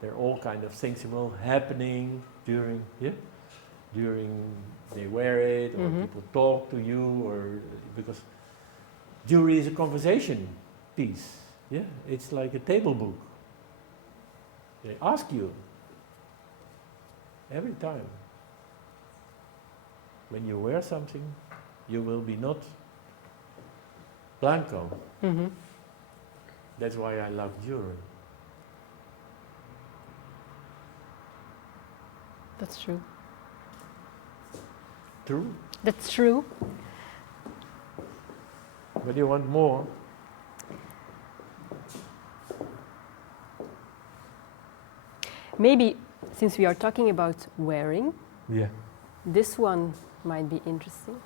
there are all kind of things happening during they wear it, or people talk to you, or because jewelry is a conversation piece. It's like a table book. They ask you every time. When you wear something, you will be not blanco. That's why I love jewelry. That's true. True? That's true. But you want more? Maybe, since we are talking about wearing, Yeah. this one might be interesting.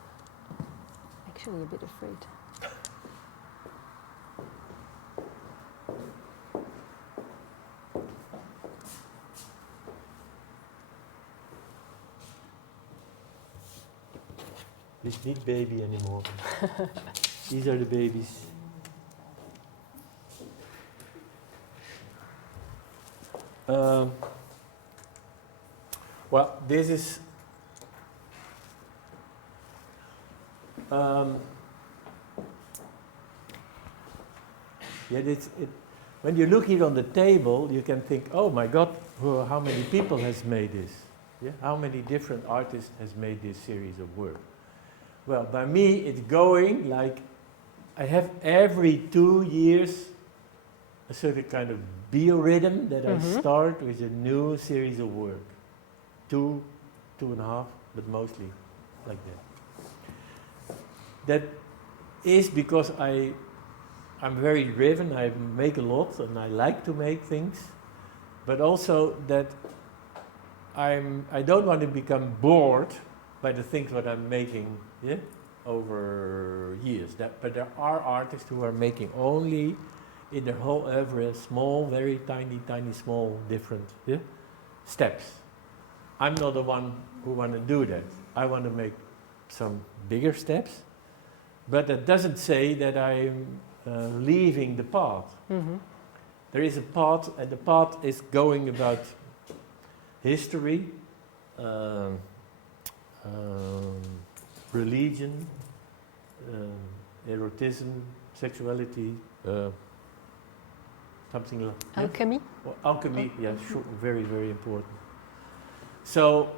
Actually, a bit afraid. This not baby anymore. These are the babies. Well, this is yeah. When you look here on the table, you can think, "Oh my God, how many people has made this? Yeah, how many different artists has made this series of work?" Well, by me, it's going like I have every 2 years a certain kind of biorhythm that I start with a new series of work. 2, 2.5, but mostly like that. That is because I'm very driven, I make a lot and I like to make things, but also that I don't want to become bored by the things that I'm making, yeah, over years. But there are artists who are making only in their whole oeuvre small, very tiny, small, different steps. I'm not the one who want to do that. I want to make some bigger steps, but that doesn't say that I'm leaving the path. There is a path, and the path is going about history, religion, erotism, sexuality, something like Alchemy? Well, alchemy, yeah, sure, very, very important. So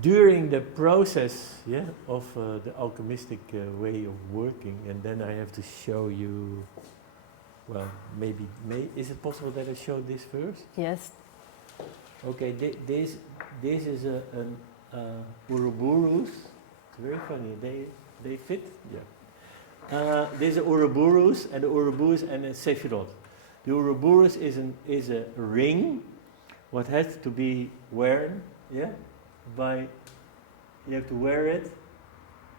during the process, of the alchemistic way of working, and then I have to show you. Well, maybe is it possible that I show this first? Yes. Okay, this is an Ouroboros. It's very funny. They fit. Yeah. There's a Ouroboros and the Ouroboros and a Sephirot. The Ouroboros is a ring, what has to be worn. Yeah. You have to wear it,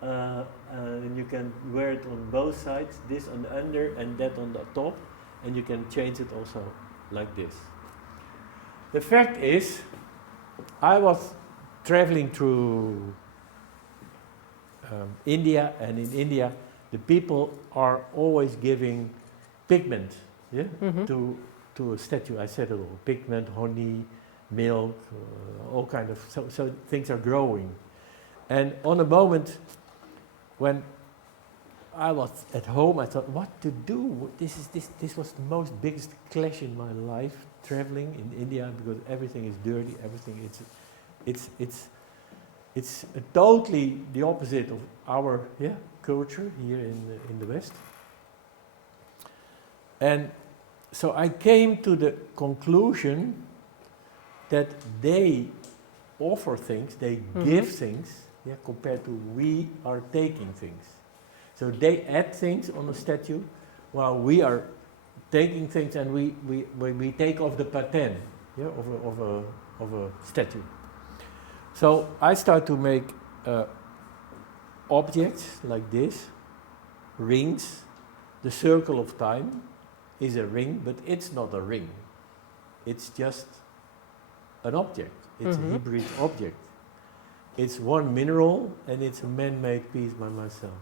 and you can wear it on both sides. This on the under and that on the top, and you can change it also like this. The fact is, I was traveling through India, and in India, the people are always giving pigment, to a statue. I said it all: pigment, honey, milk, all kind of. So things are growing, and on a moment when I was at home, I thought, what to do? This was the most biggest clash in my life, traveling in India, because everything is dirty. Everything it's totally the opposite of our culture here in the West. And so I came to the conclusion that they offer things, they give things, compared to we are taking things. So they add things on the statue, while we are taking things, and we take off the pattern of a statue. So I start to make objects like this, rings. The circle of time is a ring, but it's not a ring. It's just an object. It's a hybrid object. It's one mineral, and it's a man-made piece by myself.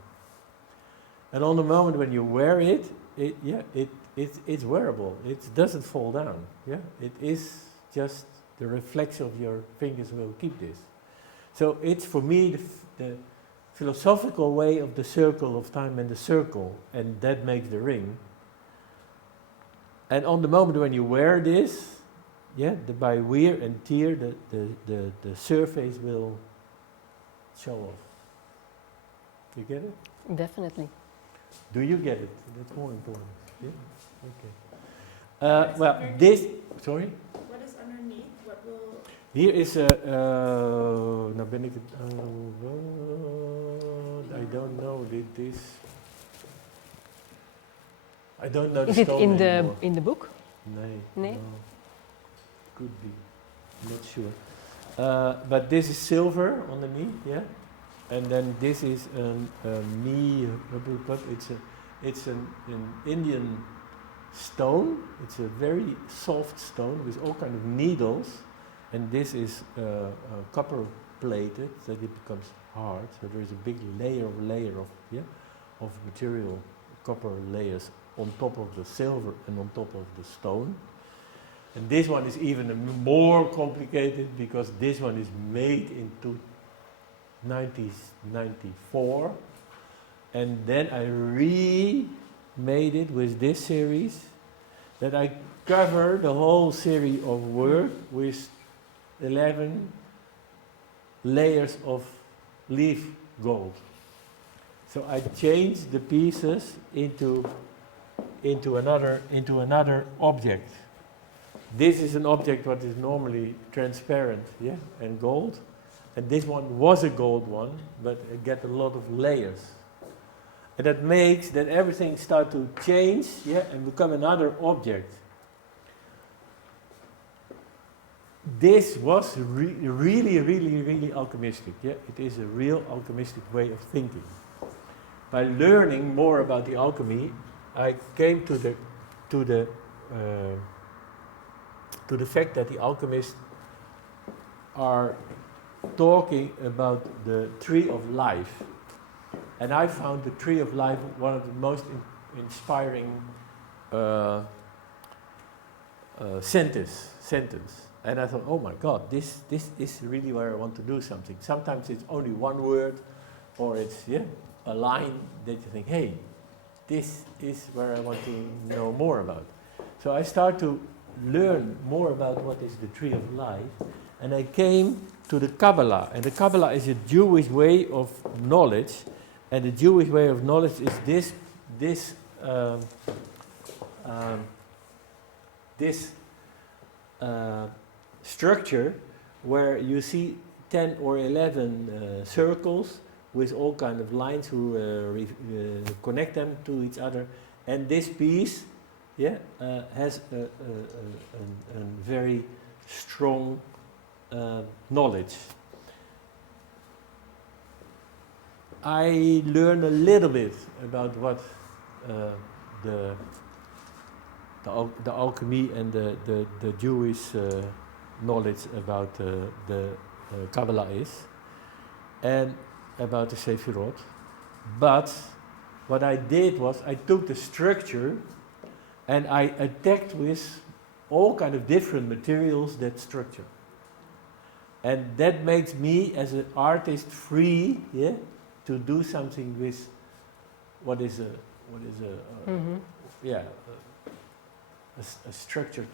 And on the moment when you wear it, it's wearable. It doesn't fall down. Yeah, it is just the reflex of your fingers will keep this. So it's for me the philosophical way of the circle of time and the circle, and that makes the ring. And on the moment when you wear this, by wear and tear, the surface will show off. You get it? Definitely. Do you get it? That's more important. Yeah? Okay. Well, this. Sorry? What is underneath? What will? Hier is nou ben ik het, I don't know this. I don't know the Is it stone anymore. in the book? Nee. Nee? No. Could be. Not sure. But this is silver underneath, yeah. And then this is it's an Indian stone. It's a very soft stone with all kind of needles, and this is copper plated, so it becomes hard. So there is a big layer of material, copper layers on top of the silver and on top of the stone. And this one is even more complicated because this one is made in 1994, and then I remade it with this series, that I cover the whole series of work with 11 layers of leaf gold. So I changed the pieces into another object. This is an object what is normally transparent, yeah, and gold. And this one was a gold one, but it get a lot of layers. And that makes that everything start to change, yeah, and become another object. This was really alchemistic, yeah. It is a real alchemistic way of thinking. By learning more about the alchemy, I came to the fact that the alchemists are talking about the tree of life. And I found the tree of life one of the most inspiring sentence. And I thought, oh my God, this is really where I want to do something. Sometimes it's only one word, or it's a line that you think, hey, this is where I want to know more about. So I start to learn more about what is the tree of life, and I came to the Kabbalah. And the Kabbalah is a Jewish way of knowledge, and the Jewish way of knowledge is this structure where you see 10 or 11 circles with all kind of lines who connect them to each other, and this piece has a very strong knowledge. I learned a little bit about what the alchemy and the Jewish knowledge about the Kabbalah is, and about the Sefirot. But what I did was I took the structure and I attacked with all kind of different materials that structure. And that makes me as an artist free, to do something with what is a structured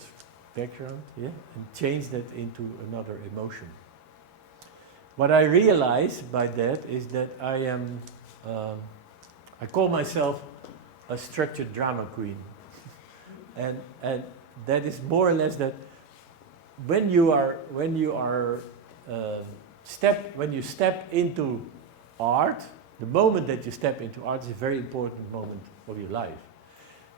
background, and change that into another emotion. What I realized by that is that I am, I call myself a structured drama queen. And that is more or less that when you step into art, the moment that you step into art is a very important moment of your life.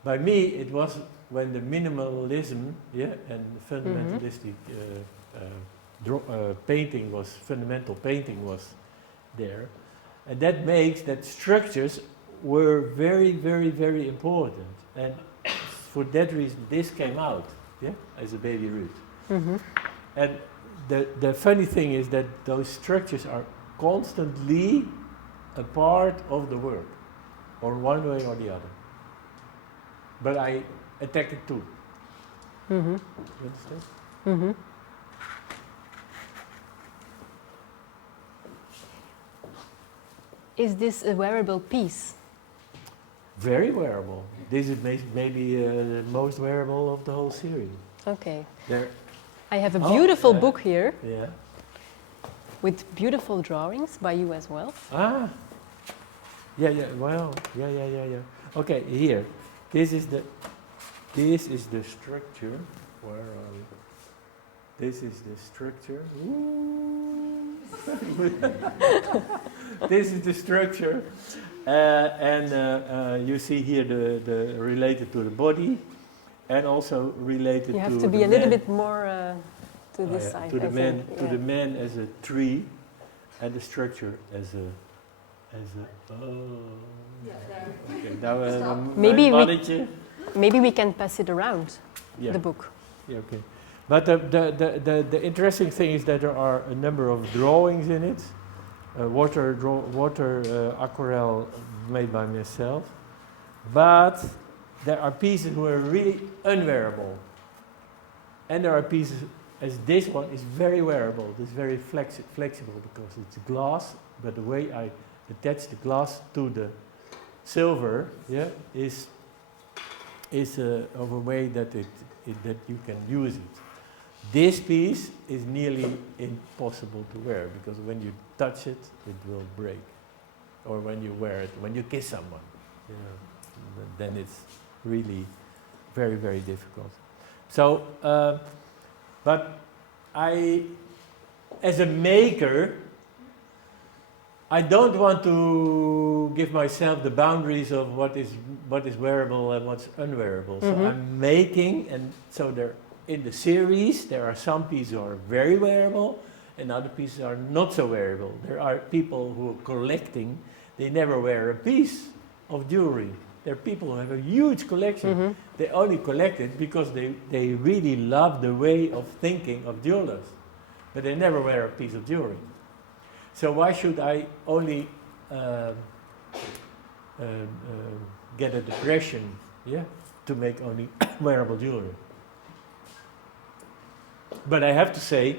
By me, it was when the minimalism, and the fundamentalistic fundamental painting was there, and that makes that structures were very, very, very important. And for that reason, this came out, as a baby Ruudt. Mm-hmm. And the funny thing is that those structures are constantly a part of the work, or one way or the other. But I attack it too. Mm-hmm. You understand? Mm-hmm. Is this a wearable piece? Very wearable. This is maybe the most wearable of the whole series. Okay. There. I have a beautiful yeah. book here Yeah. with beautiful drawings by you as well. Ah. Yeah. Well. Yeah. Okay. Here. This is the structure. Where are we? This is the structure. This is the structure. And you see here the related to the body and also related You have to to be the a little man. bit more to this side. To the I man, think, to yeah. the man as a tree, and the structure as a. Yeah, there. Okay, nou, Stop. Maybe mijn we- mannetje. Maybe we can pass it around, Yeah. the book. Yeah, okay. But the interesting thing is that there are a number of drawings in it. Water aquarelle made by myself. But there are pieces who are really unwearable. And there are pieces, as this one is very wearable. It's very flexible because it's glass, but the way I attach the glass to the silver, yeah, is of a way that that you can use it. This piece is nearly impossible to wear because when you touch it, it will break. Or when you wear it, when you kiss someone, you know, then it's really very, very difficult. So, but I, as a maker, I don't want to give myself the boundaries of what is wearable and what's unwearable. So I'm making, and so there in the series there are some pieces who are very wearable, and other pieces are not so wearable. There are people who are collecting; they never wear a piece of jewelry. There are people who have a huge collection. They only collect it because they really love the way of thinking of jewelers, but they never wear a piece of jewelry. So why should I only get a depression, yeah, to make only wearable jewelry? But I have to say,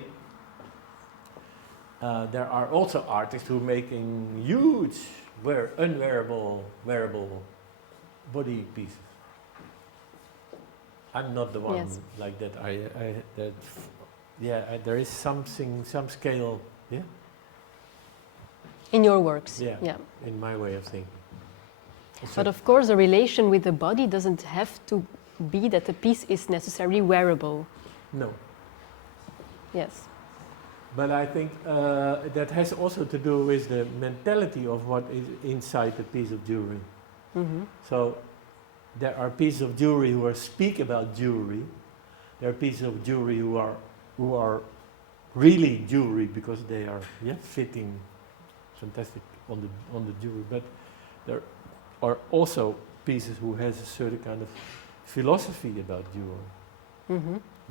there are also artists who are making huge, unwearable, wearable body pieces. I'm not the one Yes. like that. There is something, some scale, yeah. In your works, Yeah. yeah. In my way of thinking. But of course, the relation with the body doesn't have to be that the piece is necessarily wearable. No, Yes. but I think that has also to do with the mentality of what is inside a piece of jewelry. So there are pieces of jewelry who speak about jewelry. There are pieces of jewelry who are really jewelry because they are fitting fantastic on the jewelry. But there are also pieces who has a certain kind of philosophy about jewelry.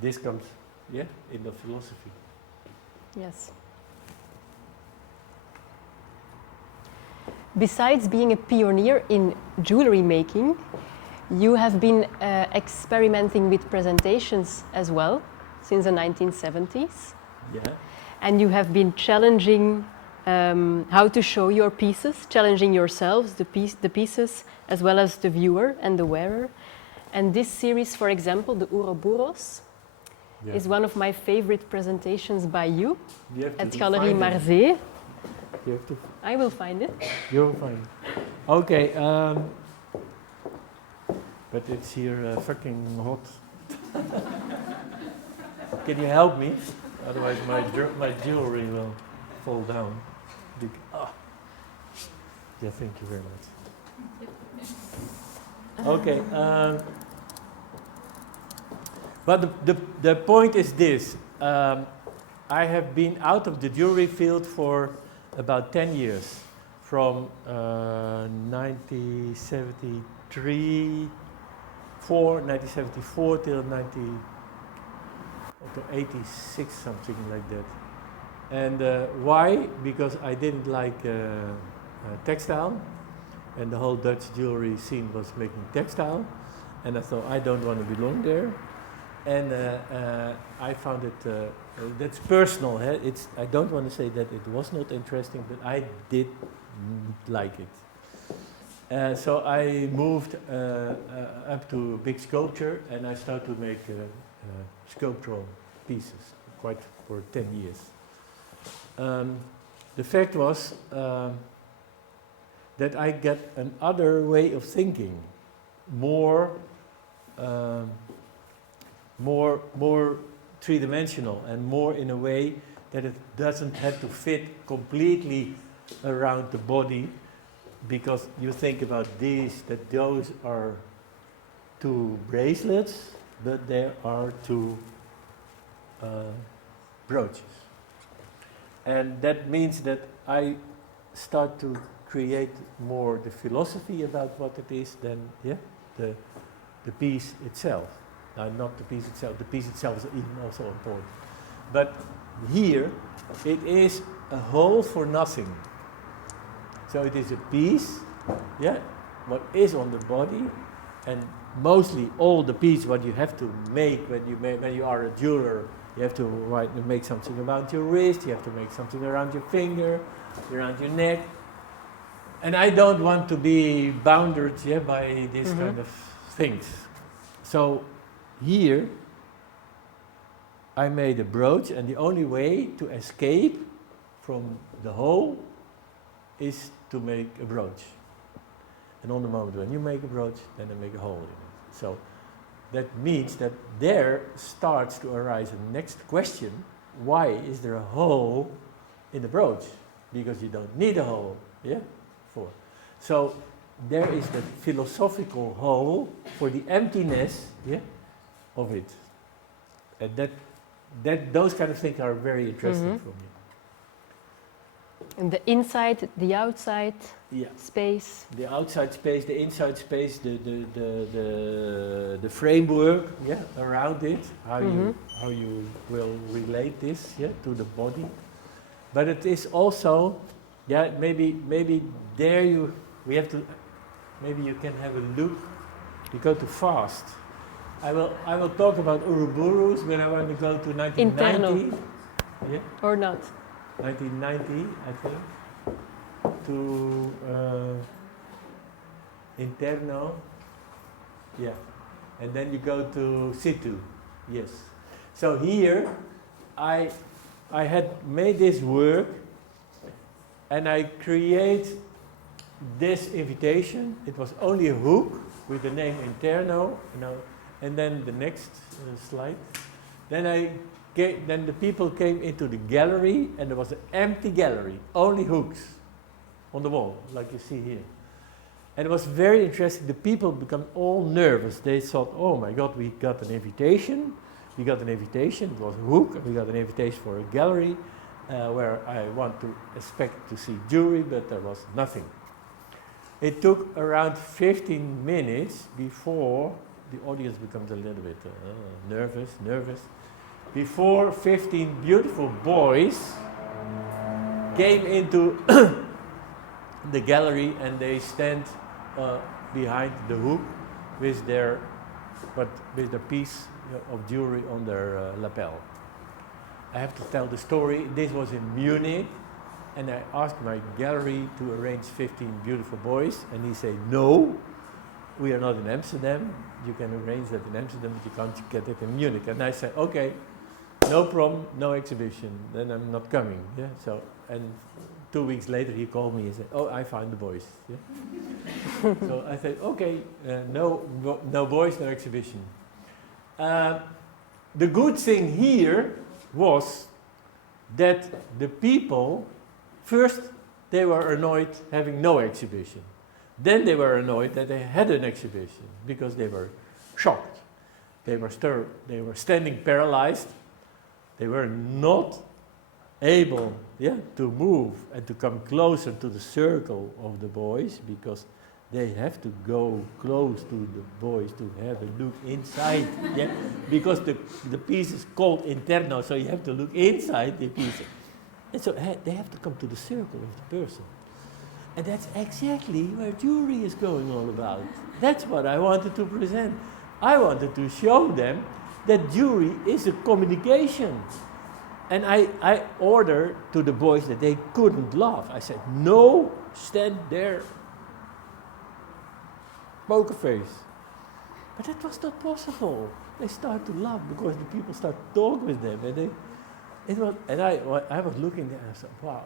This comes in the philosophy. Yes. Besides being a pioneer in jewelry making, you have been experimenting with presentations as well since the 1970s. Yeah. And you have been challenging how to show your pieces, challenging yourselves, the pieces, as well as the viewer and the wearer. And this series, for example, the Ouroboros, is one of my favorite presentations by you at Galerie Marzee. You have to. I will find it. You'll find. Okay. But it's here fucking hot. Can you help me? Otherwise, my jewelry will fall down. Yeah, thank you very much. Okay. But the point is this. I have been out of the jewelry field for about 10 years, from 1974 till 86, something like that. And why? Because I didn't like textile, and the whole Dutch jewelry scene was making textile, and I thought I don't want to belong there. And I found it, that's personal, I don't want to say that it was not interesting, but I did like it. So I moved up to big sculpture, and I started to make sculptural pieces, quite for 10 years. The fact was that I got another way of thinking, more three-dimensional and more in a way that it doesn't have to fit completely around the body, because you think about these, that those are two bracelets, but there are two brooches. And that means that I start to create more the philosophy about what it is than the piece itself. Now, not the piece itself. The piece itself is even also important. But here, it is a whole for nothing. So it is a piece, what is on the body, and mostly all the piece what you have to make when you are a jeweler. You have to make something around your wrist. You have to make something around your finger, around your neck. And I don't want to be bounded by this kind of things. So here I made a brooch, and the only way to escape from the hole is to make a brooch. And on the moment when you make a brooch, then I make a hole in it. So that means that there starts to arise a next question: why is there a hole in the brooch? Because you don't need a hole, So there is the philosophical hole for the emptiness, of it. And that those kind of things are very interesting for me. And the inside, the outside space. The outside space, the inside space, the framework, around it, how you will relate this, to the body. But it is also, maybe there we have to, maybe you can have a look. You go too fast. I will talk about Ouroboros when I want to go to 1990. Internal. Or not. 1990, I think, to Interno, and then you go to Situ, So here, I had made this work, and I create this invitation. It was only a hook with the name Interno, and then the next slide. Then the people came into the gallery, and there was an empty gallery, only hooks on the wall, like you see here. And it was very interesting. The people become all nervous. They thought, oh my God, we got an invitation. We got an invitation, it was a hook, and we got an invitation for a gallery where I want to expect to see jewelry, but there was nothing. It took around 15 minutes before the audience becomes a little bit nervous. Before 15 beautiful boys came into the gallery, and they stand behind the hook with their piece of jewelry on their lapel. I have to tell the story. This was in Munich, and I asked my gallery to arrange 15 beautiful boys, and he said, no, we are not in Amsterdam. You can arrange that in Amsterdam, but you can't get it in Munich. And I said, okay, no problem, no exhibition, then I'm not coming. So, and 2 weeks later he called me and said, oh, I found the boys. So I said, okay, no boys, no exhibition. The good thing here was that the people, first they were annoyed having no exhibition. Then they were annoyed that they had an exhibition, because they were shocked. They were standing paralyzed. They were not able to move and to come closer to the circle of the boys, because they have to go close to the boys to have a look inside. Because the piece is called Interno, so you have to look inside the piece. And so they have to come to the circle of the person. And that's exactly where jewelry is going all about. That's what I wanted to present. I wanted to show them that jewelry is a communication. And I ordered to the boys that they couldn't laugh. I said, no, stand there, poker face. But that was not possible. They started to laugh because the people started to talk with them. And I was looking there and I said, wow,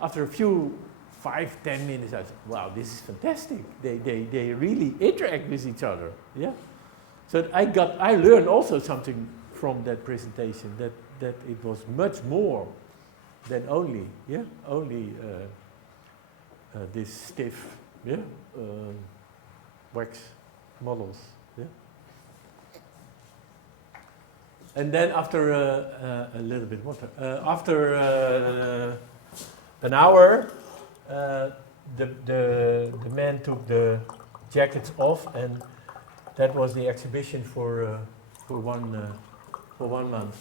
after a few 5-10 minutes, I said, wow, this is fantastic. They really interact with each other. So I learned also something from that presentation that it was much more than only this stiff wax models. Yeah. And then after a little bit water, after an hour, the men took the jackets off, and that was the exhibition for 1 month.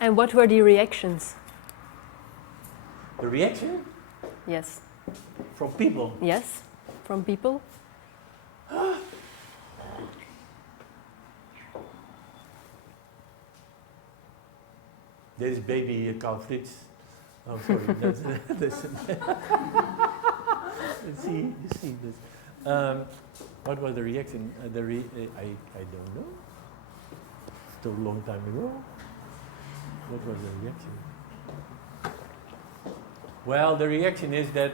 And what were the reactions? The reaction Yes. from people. Yes, from people. This is baby Carl Fritz. Oh, sorry. that's you see this. What was the reaction? I don't know. Still a long time ago. What was the reaction? Well, the reaction is that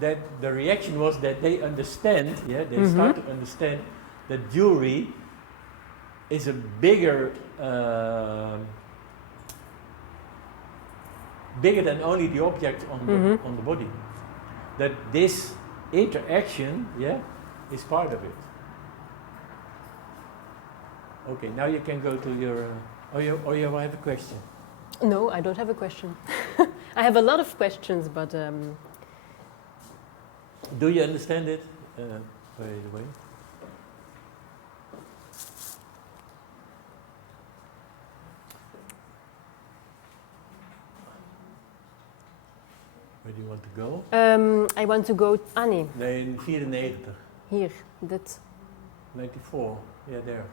the reaction was that they understand. Yeah, they start to understand that jewelry is a bigger than only the object on the body. That this interaction, is part of it. Okay, now you can go to your. Or you have a question. No, I don't have a question. I have a lot of questions, but Do you understand it? By the way. Where do you want to go? I want to go. Nee, Nee, in 94. hier, dit. 94. Yeah, there.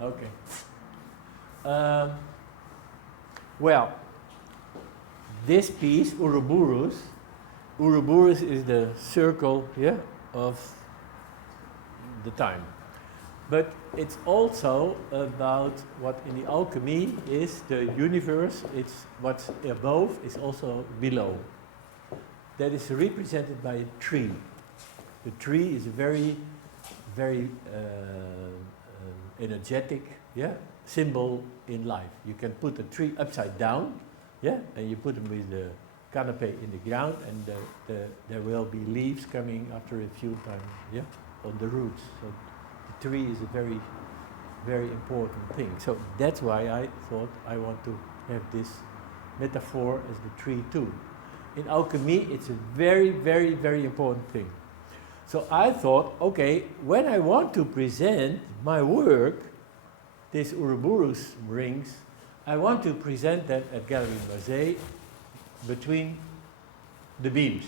Okay. Well, this piece, Ouroboros is the circle, of the time. But it's also about what in the alchemy is the universe. It's what's above is also below. That is represented by a tree. The tree is a very, very energetic, symbol in life. You can put a tree upside down, and you put them with the canopy in the ground, and there will be leaves coming after a few times, on the roots. So the tree is a very, very important thing. So that's why I thought I want to have this metaphor as the tree too. In alchemy, it's a very, very, very important thing. So I thought, okay, when I want to present my work, these Ouroboros rings, I want to present that at Gallery Marseille between the beams.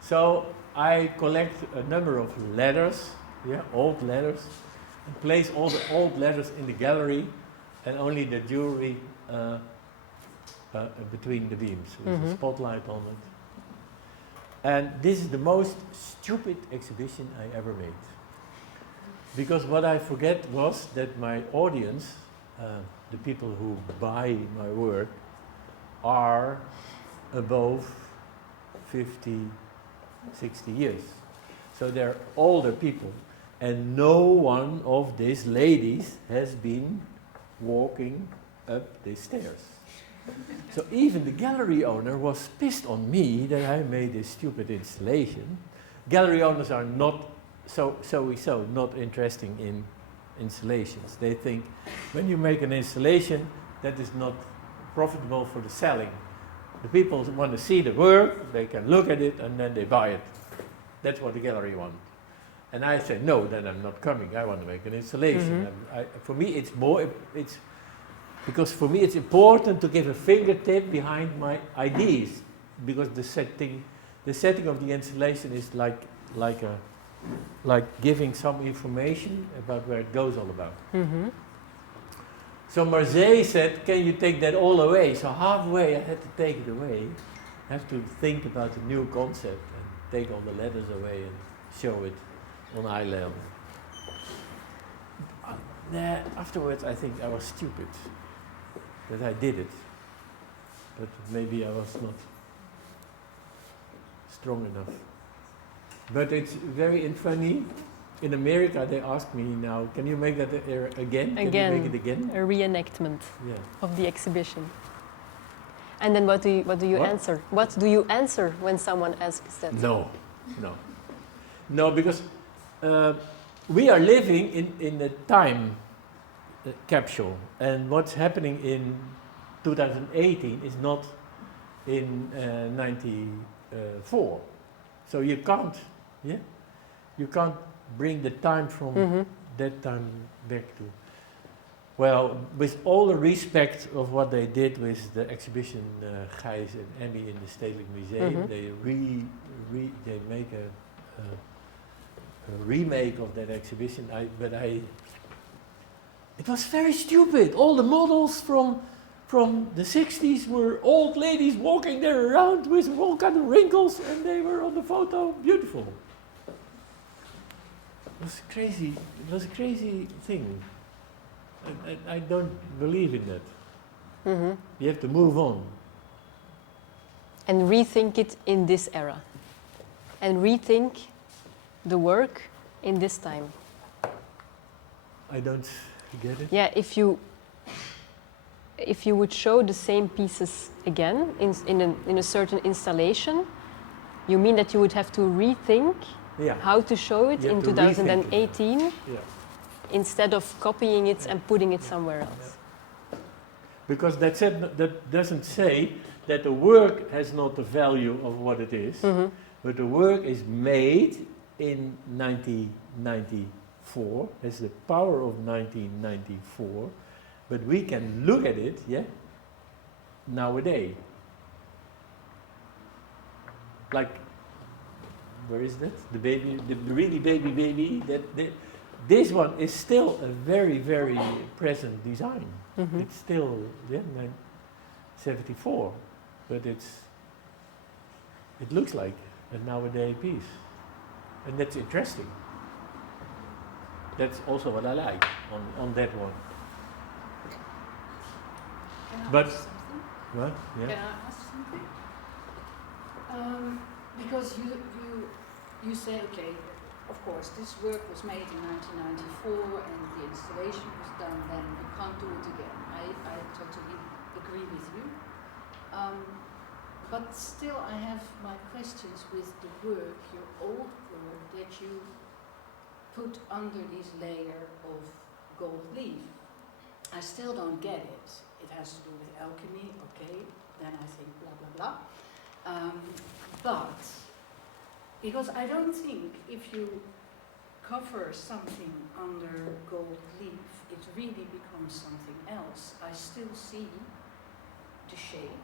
So I collect a number of letters, old letters, and place all the old letters in the gallery, and only the jewelry between the beams with a spotlight on it. And this is the most stupid exhibition I ever made. Because what I forget was that my audience, the people who buy my work, are above 50, 60 years. So they're older people. And no one of these ladies has been walking up the stairs. So even the gallery owner was pissed on me that I made this stupid installation. Gallery owners are not not interested in installations. They think when you make an installation, that is not profitable for the selling. The people want to see the work, they can look at it, and then they buy it. That's what the gallery wants. And I said, no, then I'm not coming. I want to make an installation. For me, because for me it's important to give a fingertip behind my ideas, because the setting of the installation is like giving some information about where it goes all about. So Marseille said, can you take that all away? So halfway I had to take it away. I have to think about a new concept and take all the letters away and show it on eye level. Afterwards I think I was stupid that I did it, but maybe I was not strong enough. But it's very funny. in America they ask me now, can you make that again? Can Again. you make it again? A reenactment Yeah. of the exhibition. And then what do you What? answer? What do you answer when someone asks that? No, because we are living in a time capsule, and what's happening in 2018 is not in 94. So you can't bring the time from that time back to. Well, with all the respect of what they did with the exhibition Gijs and Emmy in the Stedelijk Museum, they they make a remake of that exhibition. It was very stupid. All the models from the 60s were old ladies walking there around with all kind of wrinkles, and they were on the photo beautiful. It was crazy. It was a crazy thing. I don't believe in that. You have to move on. And rethink it in this era. And rethink the work in this time. I don't get it. Yeah, if you would show the same pieces again in a certain installation, you mean that you would have to rethink how to show it You in have to rethink 2018 Yeah. instead of copying it and putting it somewhere else. Because that doesn't say that the work has not the value of what it is, but the work is made in 1994, has the power of 1994, but we can look at it, nowadays. Like, where is that? The baby, the really baby. This one is still a very, very present design. It's still 74, but it looks like a nowadays piece, and that's interesting. That's also what I like on that one. Can I But- ask something? What? Yeah. Can I ask something? Because you say, okay, of course, this work was made in 1994 and the installation was done then, you can't do it again. I totally agree with you. But still I have my questions with the work, your old work, that you put under this layer of gold leaf. I still don't get it. It has to do with alchemy, okay, then I think blah blah blah. But, because I don't think if you cover something under gold leaf, it really becomes something else. I still see the shape,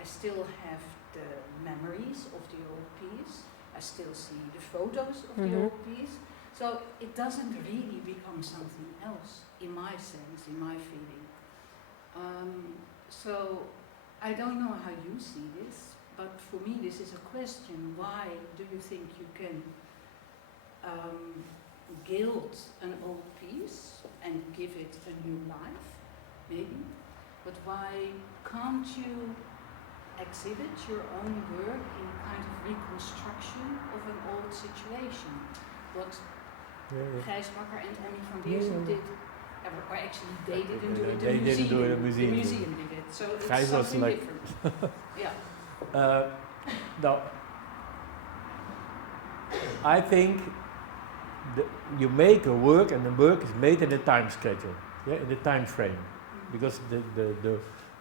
I still have the memories of the old piece, I still see the photos of the old piece, so it doesn't really become something else, in my sense, in my feeling. So, I don't know how you see this, but for me this is a question. Why do you think you can gild an old piece and give it a new life, maybe? But why can't you exhibit your own work in kind of reconstruction of an old situation? What Gijs Bakker and Emmy van Beersen did, or actually they didn't do it, They didn't do it, the museum the did. museum did it, so it's Gijs was something like- different. Yeah. Now, I think you make a work, and the work is made in a time schedule, in a time frame, because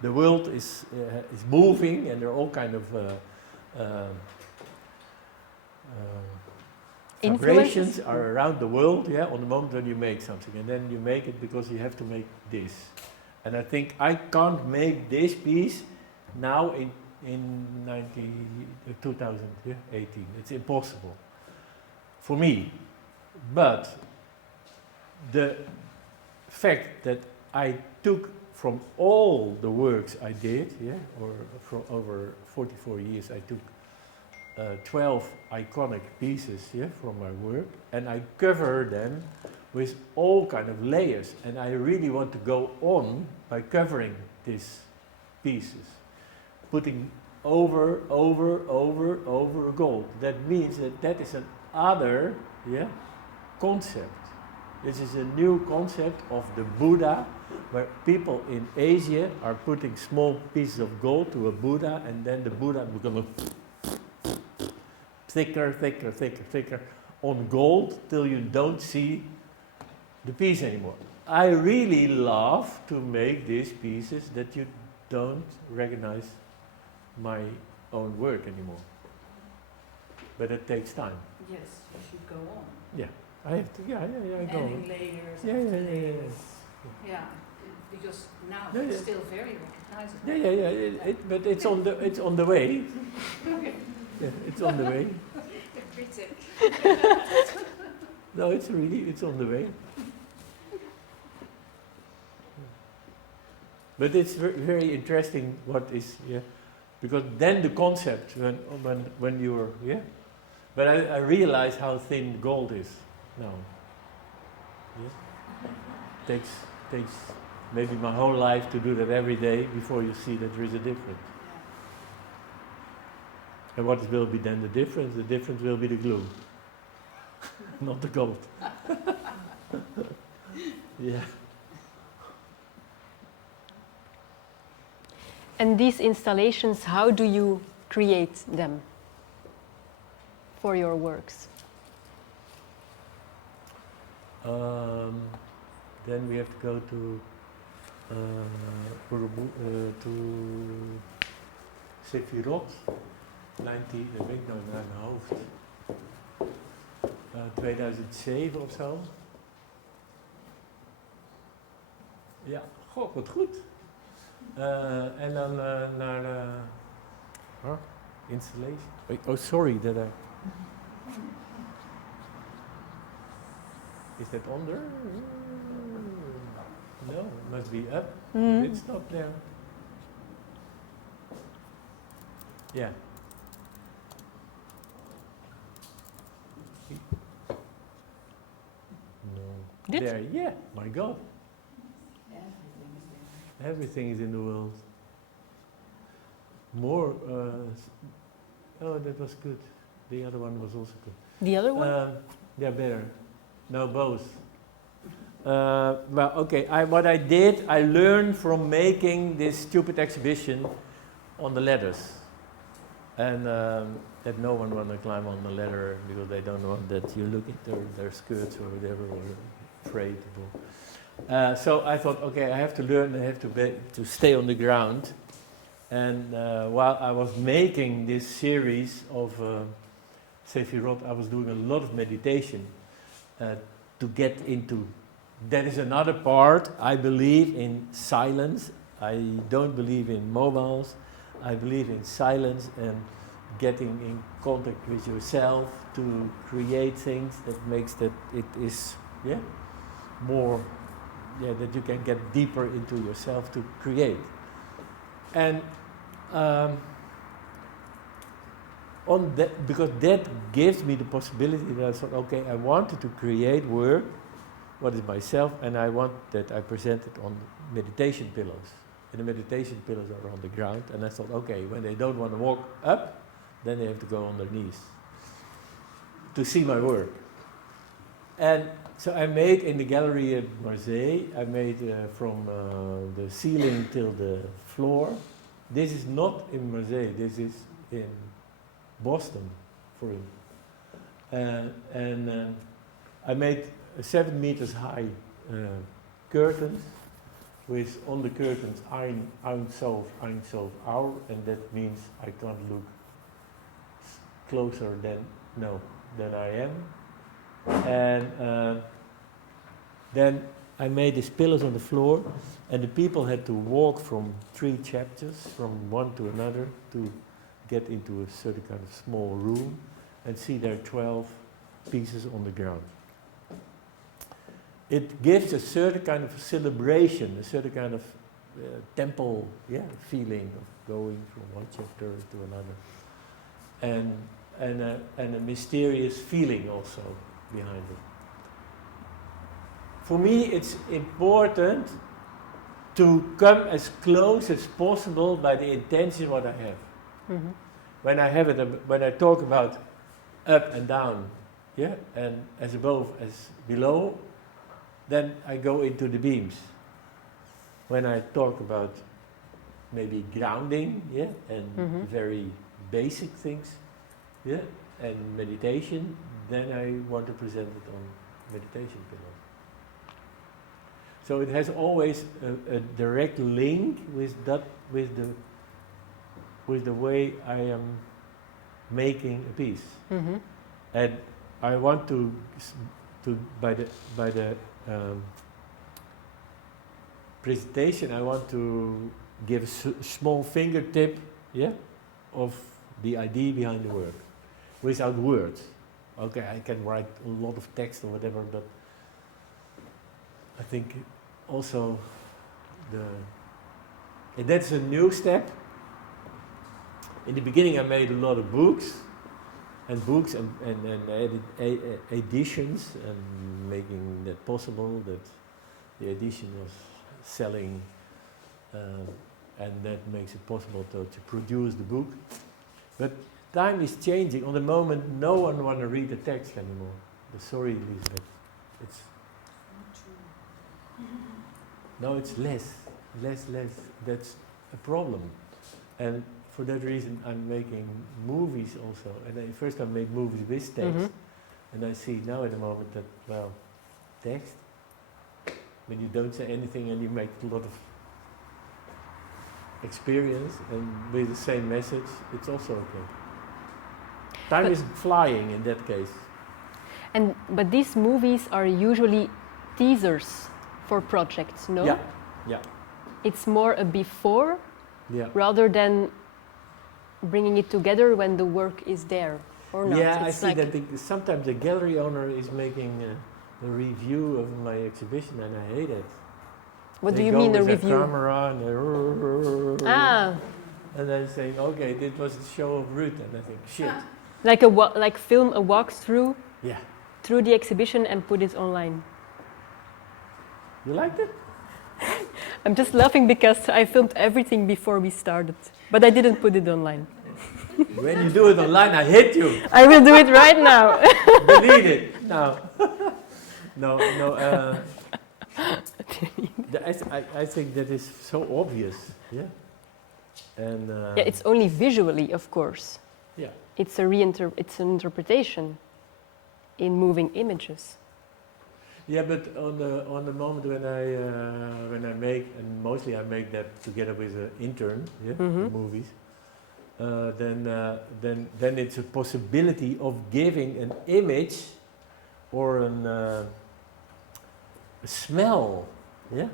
the world is moving, and there are all kind of vibrations are around the world, on the moment when you make something, and then you make it because you have to make this. And I think I can't make this piece now in 2018. It's impossible for me. But the fact that I took from all the works I did, or from over 44 years, I took 12 iconic pieces, from my work, and I cover them with all kind of layers. And I really want to go on by covering these pieces, putting over gold. That means that is another, concept. This is a new concept of the Buddha, where people in Asia are putting small pieces of gold to a Buddha, and then the Buddha becomes thicker, thicker, thicker, thicker on gold till you don't see the piece anymore. I really love to make these pieces that you don't recognize my own work anymore. But it takes time. Yes, you should go on. Yeah, I have to. I go on. Adding layers Yeah, after yeah, yeah, yeah, layers. Yeah, because now Yeah, it's yeah. still very recognizable. Yeah. But it's on the way. Okay. Yeah, it's on the way. Critic. No, it's on the way. But it's very interesting what is, because then the concept when you were, but I realize how thin gold is now. Yeah. Takes maybe my whole life to do that every day before you see that there is a difference. And what will be then the difference? The difference will be the glue, not the gold. Yeah. And these installations, how do you create them for your works? Then we have to go to Sefirot, 19, dat weet ik nou uit mijn hoofd. 2007 of zo. Ja, goh, wat goed. En dan naar installation. Oh, sorry that I. Is that under? No, it must be up. It's not there. Yeah. No. Dit? There, yeah. My God. Everything is there. Everything is in the world. More. Oh, that was good. The other one was also good. The other one? Yeah, better. No, both. Well, okay. What I did, I learned from making this stupid exhibition on the ladders, and that no one want to climb on the ladder because they don't want that you look at their skirts or whatever, or afraid. So I thought, okay, I have to learn. I have to stay on the ground. And while I was making this series of Sefirot, I was doing a lot of meditation to get into. That is another part. I believe in silence. I don't believe in mobiles. I believe in silence and getting in contact with yourself to create things that makes that it is more that you can get deeper into yourself to create. And on that, because that gives me the possibility that I thought, okay, I wanted to create work, what is myself, and I want that I present it on meditation pillows. And the meditation pillows are on the ground, and I thought, okay, when they don't want to walk up, then they have to go on their knees to see my work. And so I made in the gallery at Marseille, I made from the ceiling till the floor. This is not in Marseille, this is in Boston, for and I made 7 meters high curtains with on the curtains ein Sof, hour, and that means I can't look closer than I am. And then I made these pillars on the floor, and the people had to walk from 3 chapters, from one to another, to get into a certain kind of small room and see their 12 pieces on the ground. It gives a certain kind of celebration, a certain kind of temple feeling of going from one chapter to another. And a mysterious feeling also behind it. For me, it's important to come as close as possible by the intention what I have. Mm-hmm. When I talk about up and down, yeah, and as above as below, then I go into the beams. When I talk about maybe grounding, yeah, and Mhm. very basic things, yeah, and meditation, then I want to present it on meditation pillows. So it has always a direct link with that, with the way I am making a piece, Mhm. and I want to by the presentation, I want to give a small fingertip, yeah, of the idea behind the work, without words. Okay, I can write a lot of text or whatever, but I think also and that's a new step. In the beginning, I made a lot of books and editions, and making that possible, that the edition was selling, and that makes it possible to produce the book. But time is changing. On the moment, no one want to read the text anymore. Sorry, Elizabeth. It's no, it's less. That's a problem. And for that reason, I'm making movies also. And first I made movies with text, Mhm. and I see now at the moment that, well, text, when you don't say anything and you make a lot of experience and with the same message, it's also okay. Time But is flying in that case. But these movies are usually teasers for projects, no? Yeah. It's more a before Yeah. rather than bringing it together when the work is there, or not. Yeah, I It's see like that sometimes the gallery owner is making a review of my exhibition, and I hate it. What do They you go mean a with their review? camera and Ah, and then saying, okay, this was the show of Ruudt, and I think, shit. like like film a walkthrough Yeah. through the exhibition and put it online. You liked it? I'm just laughing because I filmed everything before we started, but I didn't put it online. When you do it online, I hit you. I will do it right now. Delete it. No. No. I think that is so obvious. Yeah. And Yeah, it's only visually, of course. yeah. It's it's an interpretation in moving images. Yeah, but on the moment when I make, and mostly I make that together with an intern, yeah, Mhm. movies. Then it's a possibility of giving an image or a smell, yeah,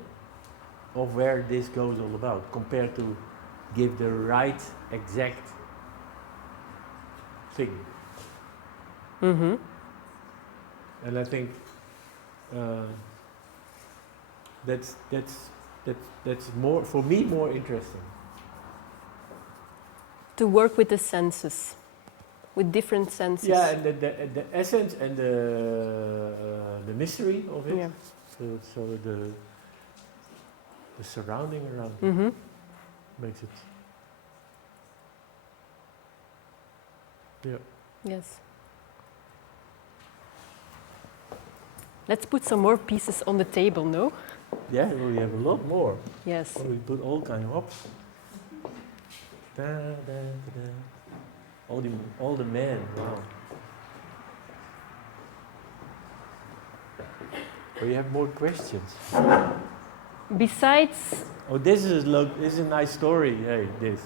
of where this goes all about, compared to give the right exact thing. Mm-hmm. And I think that's more, for me, more interesting. To work with the senses, with different senses. Yeah, and the essence and the mystery of it. Yeah. So the surrounding around it Mm-hmm. makes it. Yeah. Yes. Let's put some more pieces on the table, no? Yeah, we have a lot more. Yes. We put all kind of ups. Da, da, da, da. All the men. Wow. Do you have more questions? Besides, Oh, this is a nice story. Hey, this.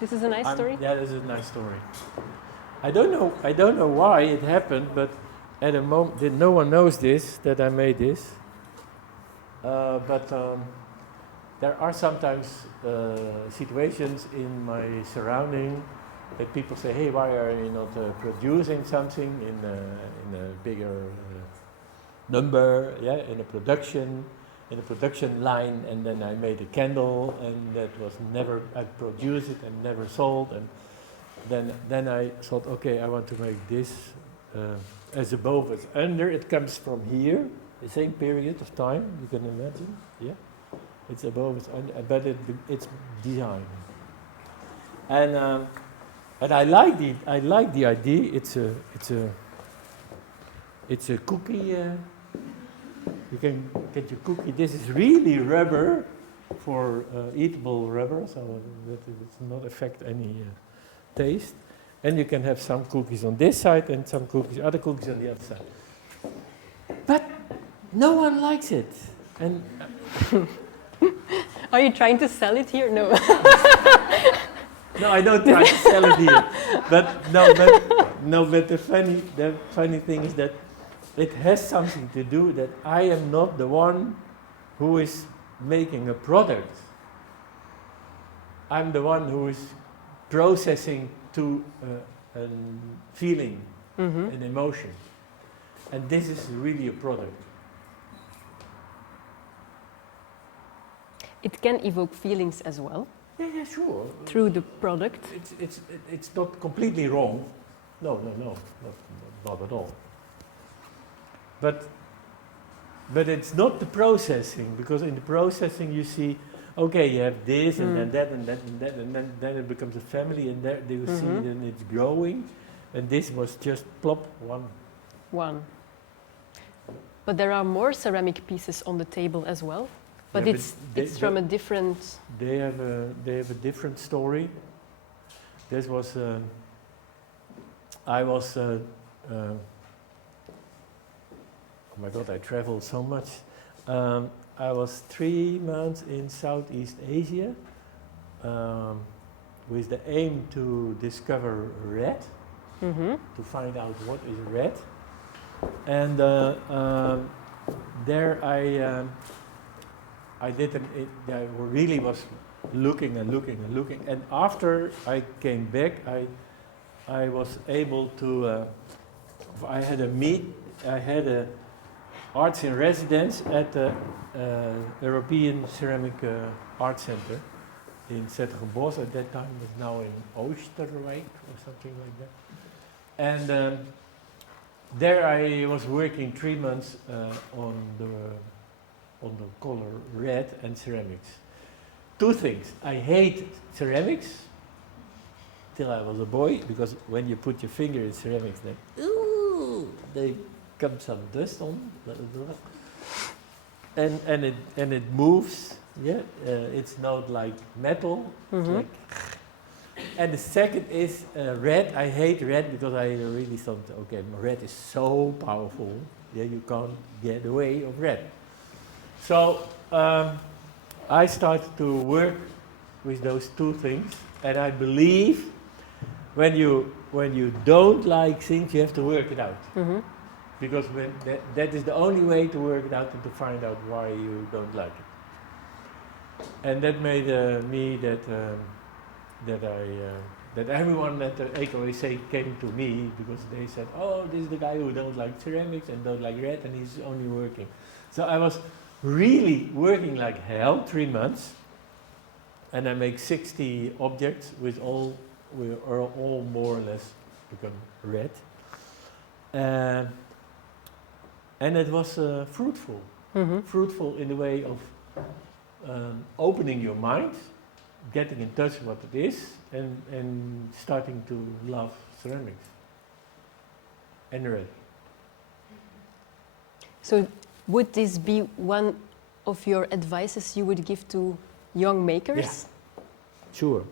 this is a nice story. Yeah, this is a nice story. I don't know why it happened, but at a moment, no one knows this, that I made this. But there are sometimes situations in my surrounding that people say, hey, why are you not producing something in a bigger number, yeah, in a production line, and then I made a candle, and that was never, I produced it and never sold, and then I thought, okay, I want to make this as above as under. It comes from here, the same period of time, you can imagine, yeah. It's above as under, but it's design. And I like the idea. It's a It's a cookie. You can get your cookie. This is really rubber for eatable rubber, so that it does not affect any taste. And you can have some cookies on this side and some cookies, other cookies on the other side. But no one likes it. And Are you trying to sell it here? No. no, I don't try to sell it here. But the funny thing is that it has something to do that I am not the one who is making a product. I'm the one who is processing to a feeling, an emotion. And this is really a product. It can evoke feelings as well Yeah, sure. through the product. It's not completely wrong. No, not at all. But it's not the processing, because in the processing you see, okay, you have this and then that and that and that, and then it becomes a family, and there you see then it's growing, and this was just plop one. But there are more ceramic pieces on the table as well. But Yeah, it's from a different. They have a different story. This was I was. Oh my God! I traveled so much. I was 3 months in Southeast Asia with the aim to discover red, to find out what is red, and there I did I really was looking and looking and looking, and after I came back, I was able to. I had a arts in residence at the European Ceramic Art Center in Zettergebos. At that time, it was now in Oosterwijk or something like that. And there I was working 3 months on the color red and ceramics. 2 things. I hate ceramics till I was a boy, because when you put your finger in ceramics, they come some dust on, and it moves. Yeah, it's not like metal. Like. And the second is red. I hate red because I really thought, okay, red is so powerful. Yeah, you can't get away of red. So I started to work with those 2 things, and I believe when you don't like things, you have to work it out. Because when that is the only way to work it out and to find out why you don't like it. And that made me that everyone at the EcoAC came to me, because they said, oh, this is the guy who don't like ceramics and don't like red, and he's only working. So I was really working like hell, 3 months, and I make 60 objects with all more or less become red. And it was fruitful. Fruitful in the way of opening your mind, getting in touch with what it is, and starting to love ceramics and red. So would this be one of your advices you would give to young makers? Yeah. Sure.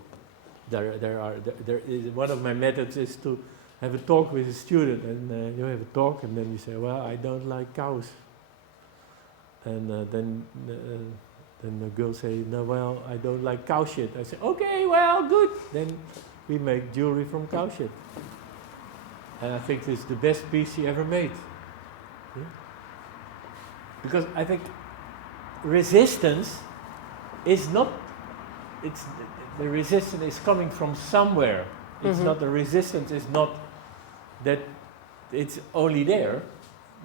There is one of my methods is to have a talk with a student, and you have a talk, and then you say, well, I don't like cows. And then the girl say, no, well, I don't like cow shit. I say, okay, well, good. Then we make jewelry from cow shit. And I think this is the best piece she ever made. Yeah? Because I think resistance is not, the resistance is coming from somewhere. It's not, the resistance is not that it's only there.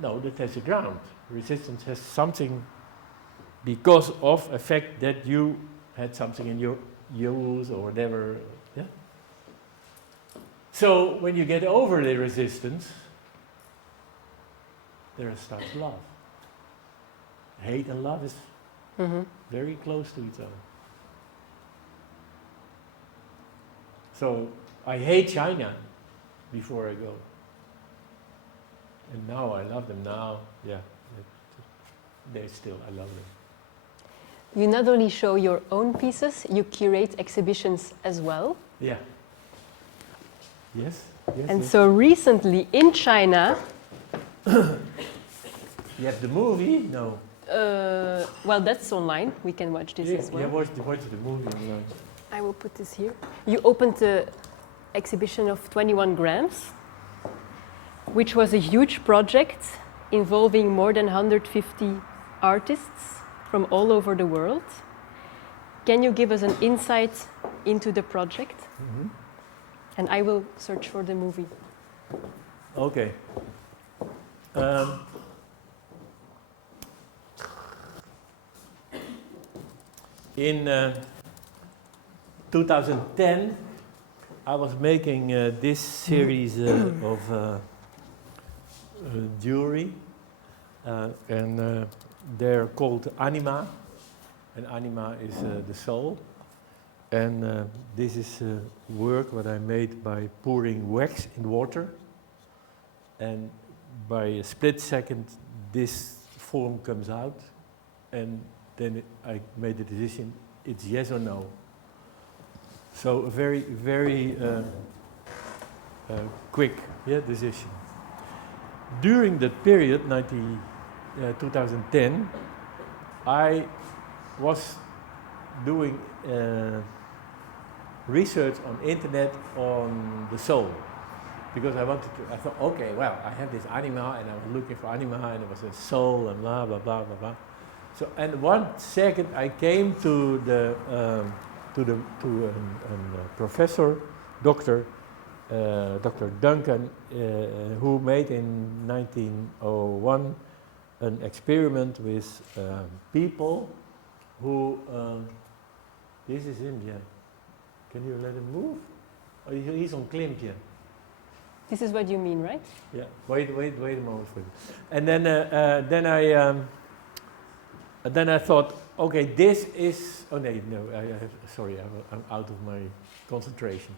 No, that has a ground. Resistance has something because of a fact that you had something in your use or whatever. Yeah? So when you get over the resistance, there starts love. Hate and love is very close to each other. So I hate China before I go. And now I love them. Now, yeah, they still, I love them. You not only show your own pieces, you curate exhibitions as well. Yeah. Yes. Yes. And yes. so recently in China, You have the movie? No. well, that's online. We can watch this as well. Yeah, watch the movie. No. I will put this here. You opened the exhibition of 21 grams, which was a huge project involving more than 150 artists from all over the world. Can you give us an insight into the project? Mm-hmm. And I will search for the movie. Okay. In 2010, I was making this series of jewelry, and they're called anima, and anima is the soul. And this is work what I made by pouring wax in water, and by a split second this form comes out, and then I made the decision, it's yes or no. So a very, very quick decision. During that period, 2010, I was doing research on internet on the soul, because I thought, okay, well, I have this anima, and I was looking for anima, and it was a soul, and blah, blah, blah, blah, blah. So, and 1 second I came to a professor, Dr. Duncan, who made in 1901 an experiment with people who, this is him, yeah. Can you let him move? Oh, he's on klimpje. This is what you mean, right? Yeah. Wait a moment for you. And then I thought, okay, this is. Oh no, sorry, I'm out of my concentration.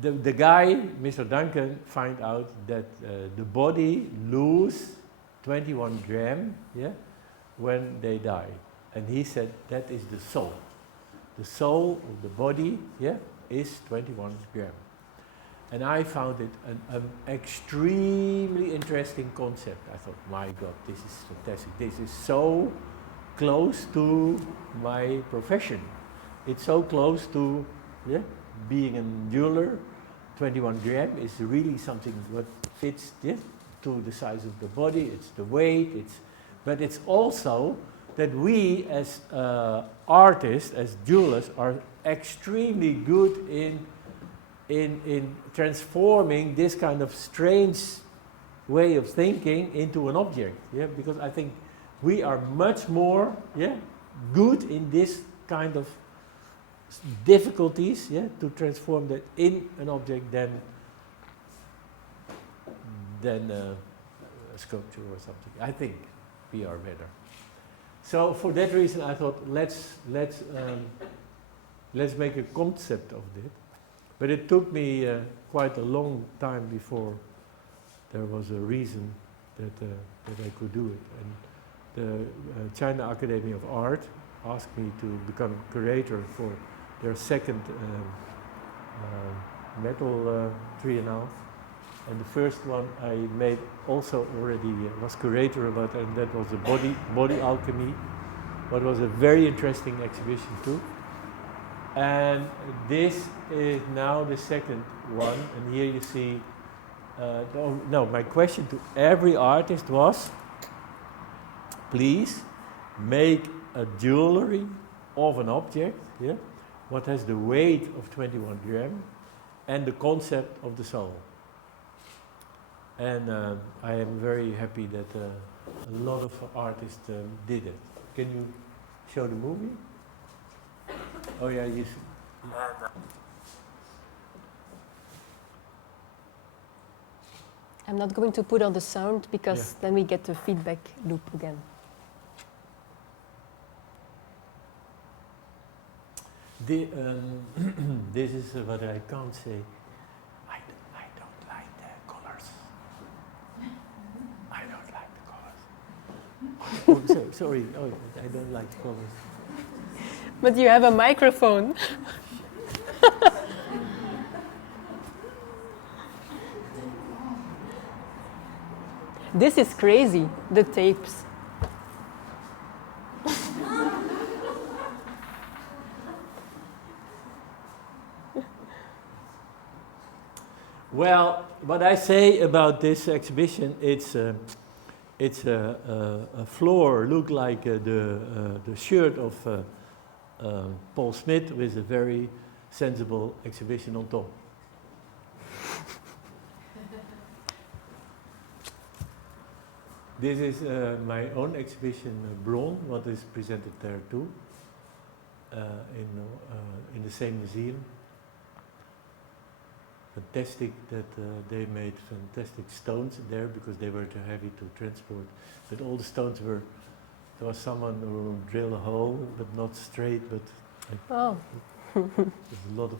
The guy, Mr. Duncan, find out that the body lose 21 gram, when they die, and he said that is the soul. The soul of the body, is 21 gram. And I found it an extremely interesting concept. I thought, my God, this is fantastic. This is so close to my profession. It's so close to being a jeweler. 21 gram is really something what fits to the size of the body. It's the weight. But it's also that we as artists, as jewelers, are extremely good in transforming this kind of strange way of thinking into an object, because I think we are much more good in this kind of difficulties to transform that in an object than a sculpture or something. I think we are better. So for that reason I thought let's make a concept of it. But it took me quite a long time before there was a reason that I could do it. And the China Academy of Art asked me to become curator for their second metal triennale. And the first one I made also already was curator about, and that was the body alchemy. But it was a very interesting exhibition too. And this is now the second one, and here you see, my question to every artist was, please make a jewelry of an object, what has the weight of 21 gram, and the concept of the soul. And I am very happy that a lot of artists did it. Can you show the movie? Oh yeah, you should. I'm not going to put on the sound because then we get the feedback loop again. This is what I can't say. I don't like the colors. Oh, sorry. Oh, I don't like colors. But you have a microphone. This is crazy, the tapes. Well, what I say about this exhibition, it's a floor look like the shirt of Paul Smith with a very sensible exhibition on top. This is my own exhibition, Bron, what is presented there too, in the same museum. Fantastic that they made fantastic stones there because they were too heavy to transport. But all the stones were, there was someone who drilled a hole, but not straight, but Oh. there's a lot of.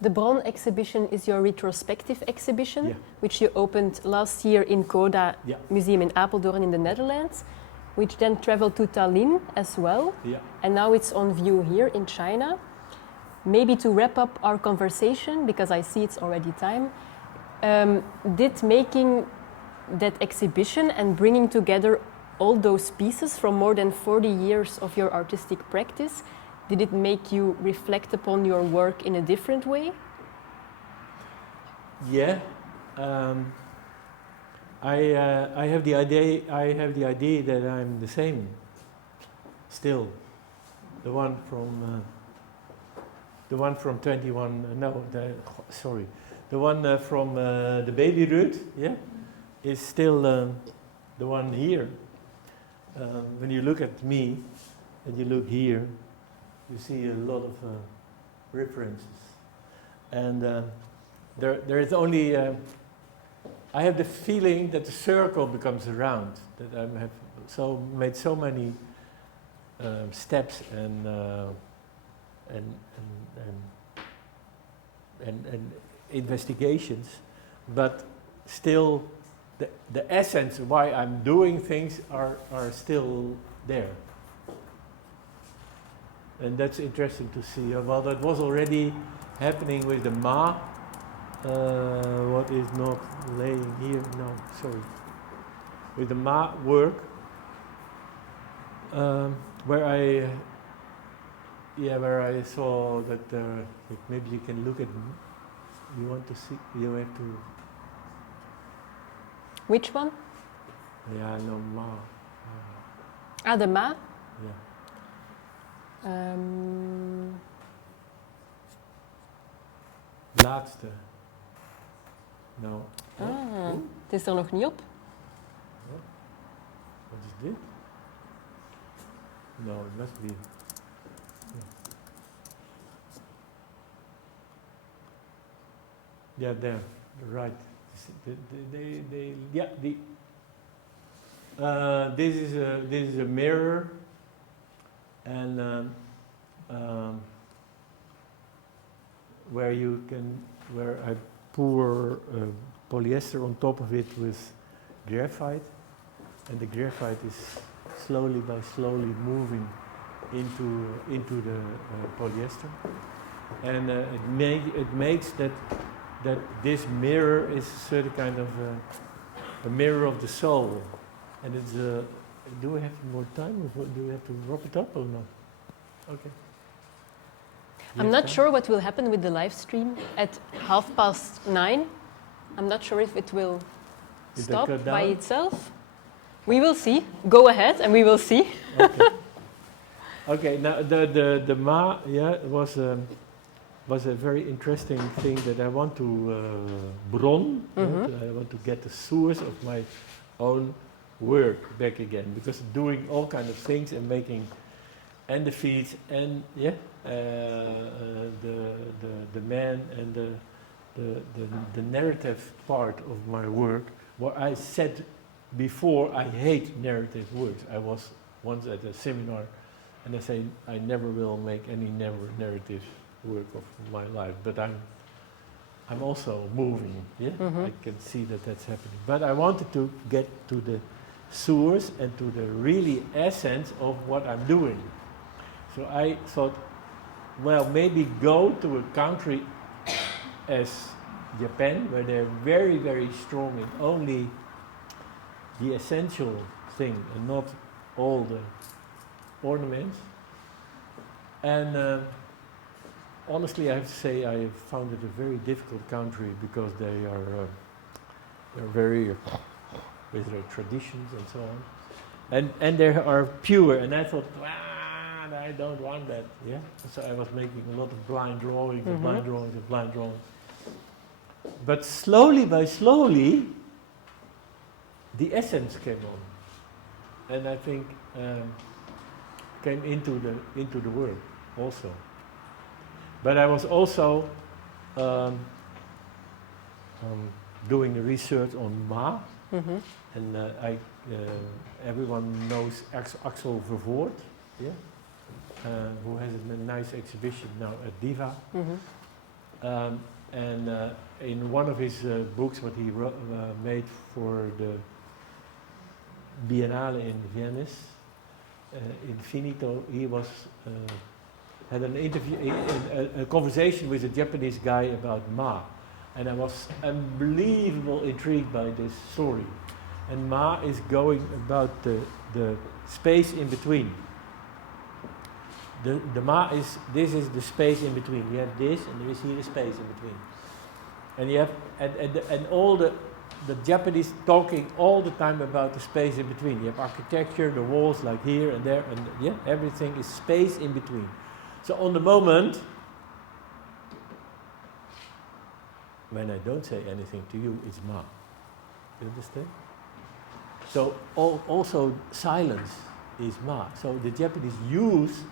The Bron exhibition is your retrospective exhibition, Yeah. which you opened last year in Coda Yeah. Museum in Apeldoorn in the Netherlands, which then traveled to Tallinn as well, Yeah. and now it's on view here in China. Maybe to wrap up our conversation, because I see it's already time, did making that exhibition and bringing together all those pieces from more than 40 years of your artistic practice, did it make you reflect upon your work in a different way? Yeah, I have the idea. I have the idea that I'm the same. Still, the one from 21. No, sorry, the one from the baby Ruudt. Yeah, is still the one here. When you look at me and you look here, you see a lot of references, and there is only. I have the feeling that the circle becomes a round. That I have made so many steps and investigations, but still, the essence of why I'm doing things are still there. And that's interesting to see. Well, that was already happening with the Ma. What is not laying here? No, sorry. With the Ma work, where I saw that maybe you can look at. You want to see? You have to. Which one? Yeah, no Ma. Ah, the Ma? Yeah. Laatste. Nou. Ah, het is er nog niet op. Wat is dit? No, it must be. Yeah, there, right. This is a mirror, and where I pour polyester on top of it with graphite, and the graphite is slowly moving into the polyester, and it makes that this mirror is a certain kind of a mirror of the soul, and it's do we have more time? Or do we have to wrap it up or not? Okay. I'm not sure what will happen with the live stream at 9:30. I'm not sure if it will stop by itself. We will see. Go ahead and we will see. Okay. Okay. Now the Ma was a very interesting thing that I want to Bron. I want to get the source of my own work back again, because doing all kind of things and making and the feet and the man and the narrative part of my work. What I said before, I hate narrative works. I was once at a seminar and I say I never will make any narrative work of my life, but I'm also moving. Yeah, Mhm. I can see that that's happening. But I wanted to get to the source and to the really essence of what I'm doing. So I thought, well, maybe go to a country as Japan, where they're very, very strong in only the essential thing and not all the ornaments. And honestly, I have to say I found it a very difficult country because they're very with their traditions and so on, and they are pure. And I thought, I don't want that. Yeah. So I was making a lot of blind drawings, and blind drawings, and blind drawings. But slowly by slowly, the essence came on, and I think came into the work also. But I was also doing the research on Ma, and everyone knows Axel Vervoort, yeah, who has a nice exhibition now at Diva. And in one of his books, what he made for the Biennale in Venice, Infinito, he was had an interview, a conversation with a Japanese guy about Ma, and I was unbelievably intrigued by this story. And Ma is going about the space in between. The Ma is, this is the space in between. You have this, and there is here the space in between. And you have, and all the Japanese talking all the time about the space in between. You have architecture, the walls like here and there, and yeah, everything is space in between. So on the moment, when I don't say anything to you, it's Ma. You understand? So also silence is Ma. So the Japanese use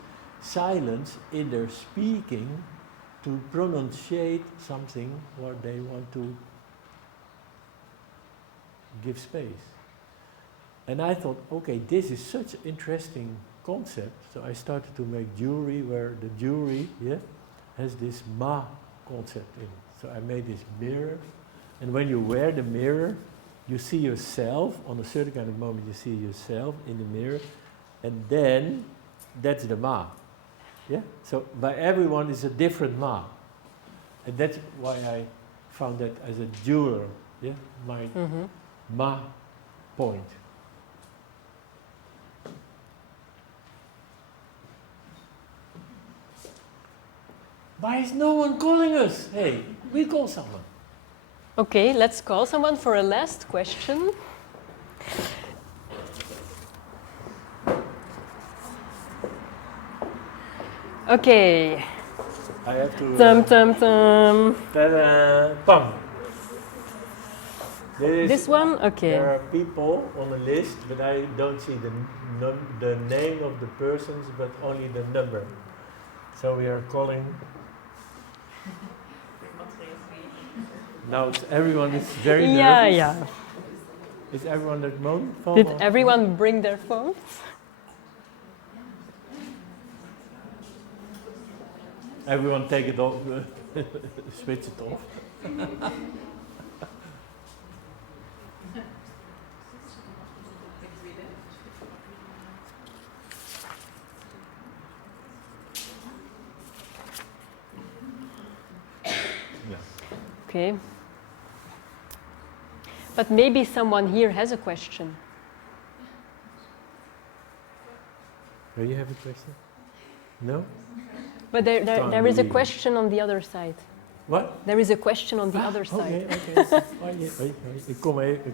silence in their speaking to pronunciate something what they want to give space. And I thought, okay, this is such an interesting concept. So I started to make jewelry where the jewelry, yeah, has this Ma concept in it. So I made this mirror, and when you wear the mirror, you see yourself, on a certain kind of moment you see yourself in the mirror, and then that's the Ma. Yeah? So by everyone is a different Ma. And that's why I found that as a jeweler, yeah, my Ma point. Why is no one calling us? Hey, we call someone. Okay, let's call someone for a last question. Okay. I have to. Tum. Pam. This one? Okay. There are people on the list, but I don't see the name of the persons, but only the number. So we are calling. Now everyone is very nervous. Yeah. Is everyone at the phone? Did everyone bring their phones? Everyone take it off, switch it off. Okay. But maybe someone here has a question. Do you have a question? No? But there is a question on the other side. What? There is a question on the other side. Okay. Ik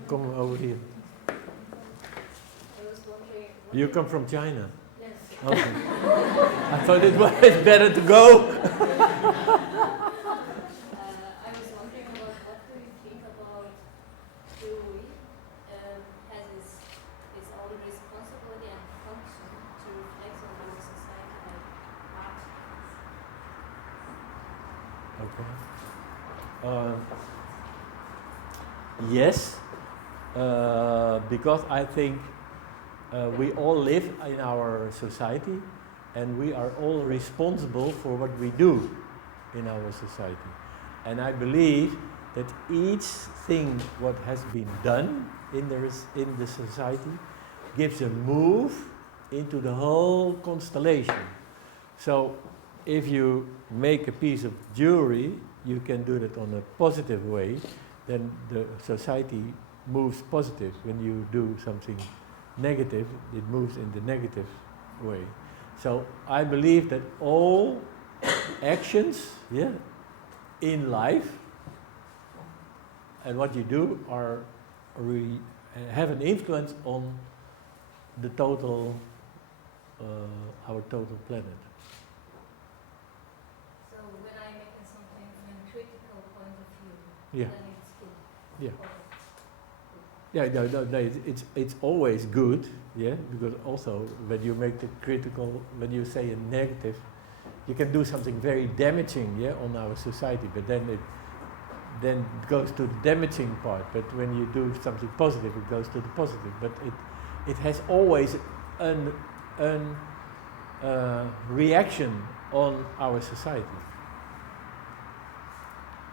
kom over hier. You come from China? Yes. Okay. I thought it was better to go. I was wondering about what do you think about jewelry has its own responsibility and function to reflect on our society like art. Okay. Yes, because I think we all live in our society, and we are all responsible for what we do in our society. And I believe that each thing what has been done in the society gives a move into the whole constellation. So if you make a piece of jewelry, you can do that on a positive way, then the society moves positive. When you do something negative, it moves in the negative way. So I believe that all actions, in life and what you do have an influence on the total, our total planet. So when I'm making something from a critical point of view, Yeah. then it's good. Yeah. Or Yeah, no, it's always good, because also when you make the critical, when you say a negative, you can do something very damaging, on our society, but then it goes to the damaging part. But when you do something positive, it goes to the positive. But it has always an reaction on our society.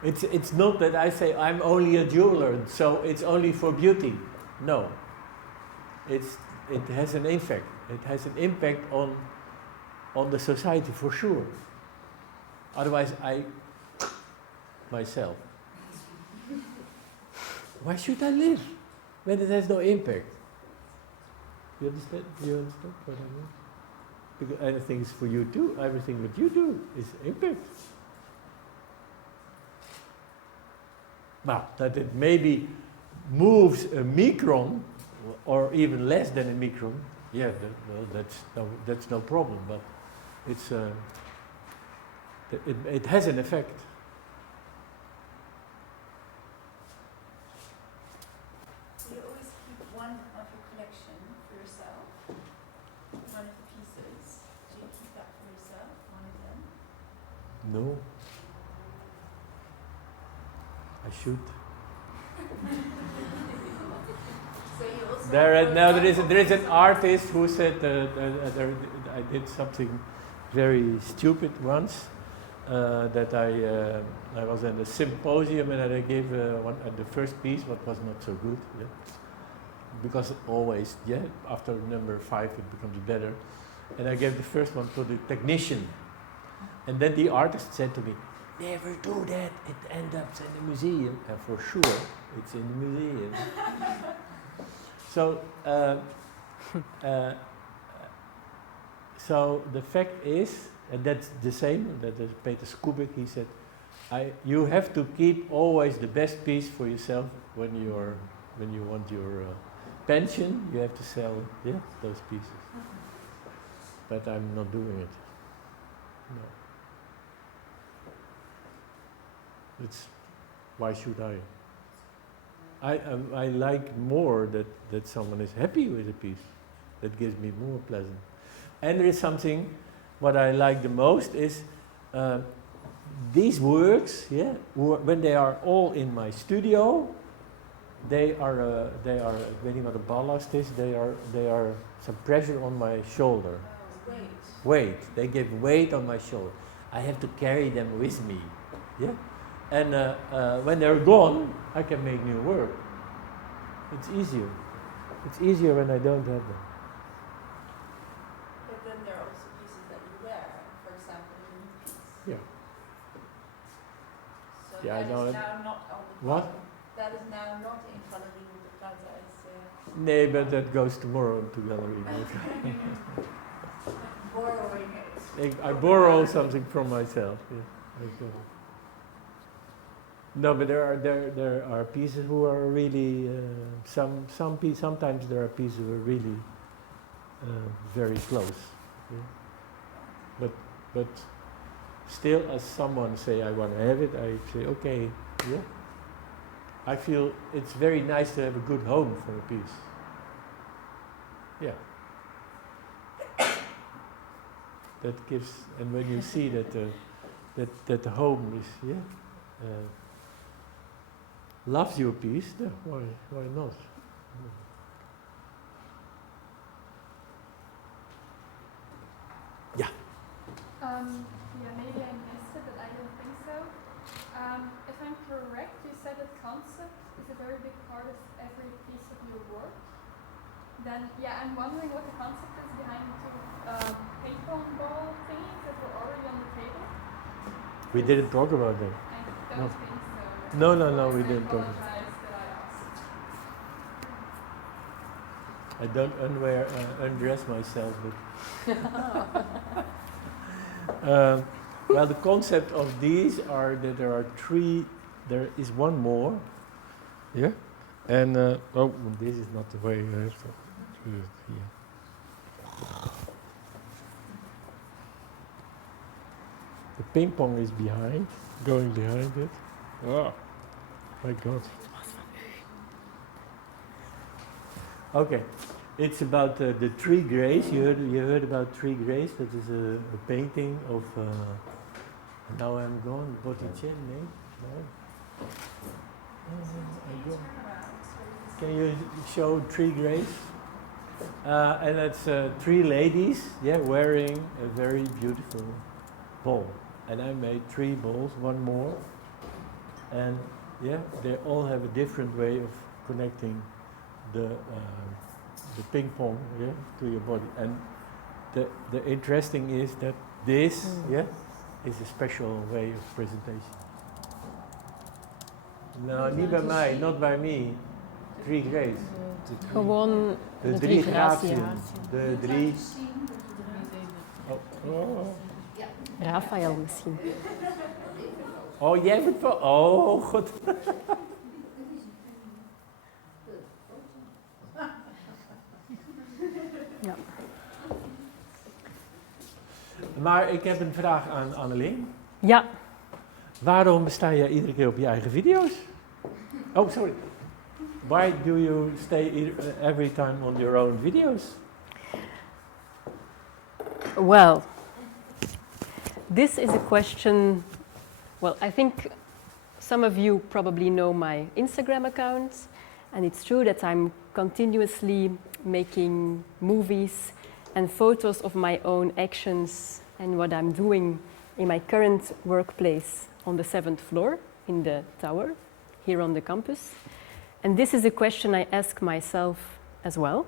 It's not that I say I'm only a jeweler, so it's only for beauty. No. It has an impact. It has an impact on the society for sure. Otherwise, myself. Why should I live when it has no impact? You understand? You understand what I mean? Because anything is for you too. Everything that you do is impact. Now, that it maybe moves a micron, or even less than a micron, that's no problem. But it's it has an effect. Do you always keep one of your collection for yourself? One of the pieces? Do you keep that for yourself, one of them? No. I should. So you also There is an artist who said I did something very stupid once. That I was at a symposium and I gave the first piece, what was not so good, because always, after number 5 it becomes better. And I gave the first one to the technician, and then the artist said to me, "Never do that. It ends up in the museum." And for sure, it's in the museum. So, so the fact is, and that's the same. That is Peter Skubik. He said, "You have to keep always the best piece for yourself when you want your pension. You have to sell, those pieces." But I'm not doing it. No. Why should I? I like more that someone is happy with a piece. That gives me more pleasant. And there is something, what I like the most is these works, when they are all in my studio, they are, weet niet wat de ballast is, they are some pressure on my shoulder. Weight. They give weight on my shoulder. I have to carry them with me. And when they're gone, I can make new work. It's easier. It's easier when I don't have them. But then there are also pieces that you wear, for example, the new piece. Yeah. So Yeah, I that know is it. now not on the What? plaza. That is now not in front of you with the plaza. It's Nee, but that goes tomorrow to gallery. borrowing it. I borrow something from myself. No, but there are pieces who are really sometimes there are pieces who are really very close. But still, as someone say I want to have it, I say okay. I feel it's very nice to have a good home for a piece. That gives, and when you see that the home is loves your piece, why not? Yeah, maybe I missed it, but I don't think so. concept is a very big part of every piece of your work, then yeah, I'm wondering what the concept is behind the two ping pong ball thingies that were already on the table. We didn't talk about that. I No. don't think so. No, we didn't talk. I apologize that I asked. I don't undress myself, but well, the concept of these are that there are three. There is one more, yeah, and oh, this is not the way you have to do it here. The ping pong is behind, going behind it. Oh, my God. Okay, it's about the Three Grays. You heard about Three Grays. That is a painting of. Now I'm gone. Botticelli? No. I'm gone. Can you show Three Grays? And it's three ladies, yeah, wearing a very beautiful ball. And I made three balls, one more. And yeah, they all have a different way of connecting the ping pong, yeah, to your body. And the interesting is that this, yeah, is a special way of presentation. No, niet bij mij, not by me. Three Grays. Gewoon De de drie drie graties. graties. De drie. Oh. Raphaël misschien. Oh, jij moet van. Oh, god. Ja. Maar ik heb een vraag aan Anneleen. Ja, Waarom sta jij iedere keer op je eigen video's? Oh, sorry. Why do you stay every time on your own videos? well, this is a question. Well, I think some of you probably know my Instagram account, and it's true that I'm continuously making movies and photos of my own actions and what I'm doing in my current workplace on the 7th floor in the tower here on the campus. And this is a question I ask myself as well.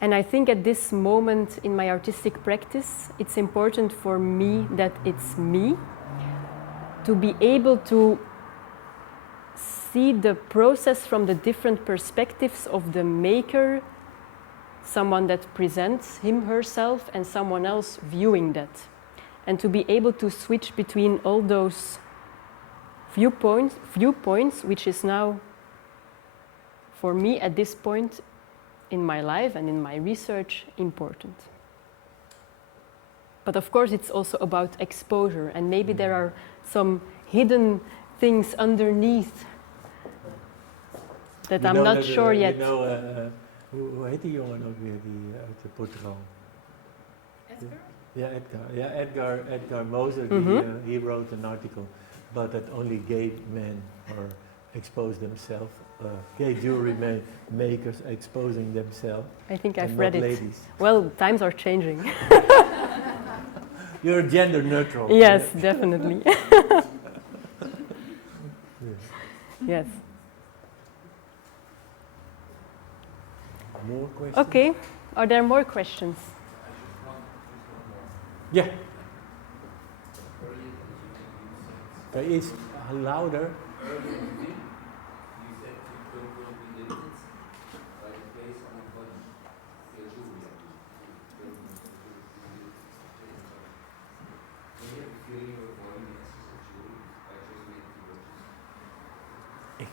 And I think at this moment in my artistic practice, it's important for me that it's me to be able to see the process from the different perspectives of the maker, someone that presents him, herself, and someone else viewing that. And to be able to switch between all those viewpoints, which is now, for me at this point in my life and in my research, important. But of course it's also about exposure, and maybe there are some hidden things underneath that I'm not sure yet. You know, hoe heet die jongen ook weer uit Portugal? Edgar? Yeah, Edgar Moser, he wrote an article about that only gay men are expose themselves, gay jewelry makers exposing themselves. I think I've and read not it. ladies. Well, times are changing. You're gender neutral. Yes, definitely. Yes. More questions? Okay. Are there more questions? Yeah. There is louder.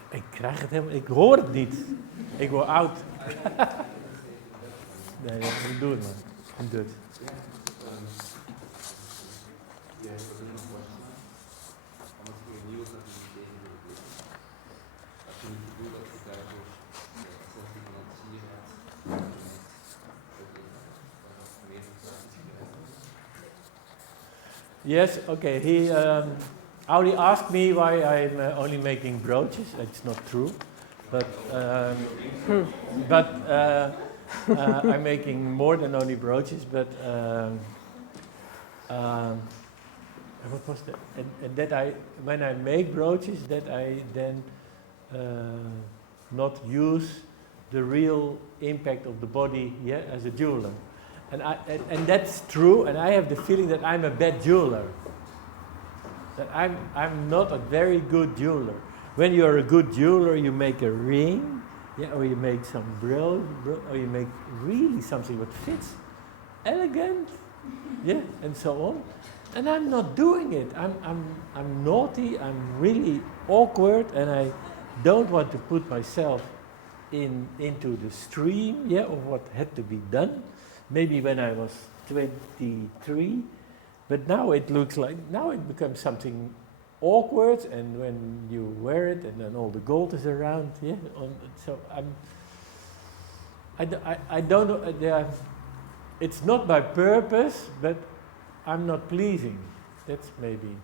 Ik krijg het helemaal, ik hoor het niet. Ik word oud. Nee, doe het maar. Doe het. Yes, okay. He only asked me why I'm only making brooches. It's not true, but I'm making more than only brooches. But what was that? And that when I make brooches, that I then not use the real impact of the body, yeah, as a jeweler. And that's true, and I have the feeling that I'm a bad jeweler. That I'm not a very good jeweler. When you're a good jeweler, you make a ring, yeah, or you make some brill, or you make really something that fits, elegant, yeah, and so on. And I'm not doing it. I'm naughty. I'm really awkward, and I don't want to put myself into the stream, yeah, of what had to be done. Maybe when I was 23, but now it looks like it becomes something awkward, and when you wear it, and then all the gold is around, yeah. So I don't know. It's not by purpose, but I'm not pleasing. That's maybe.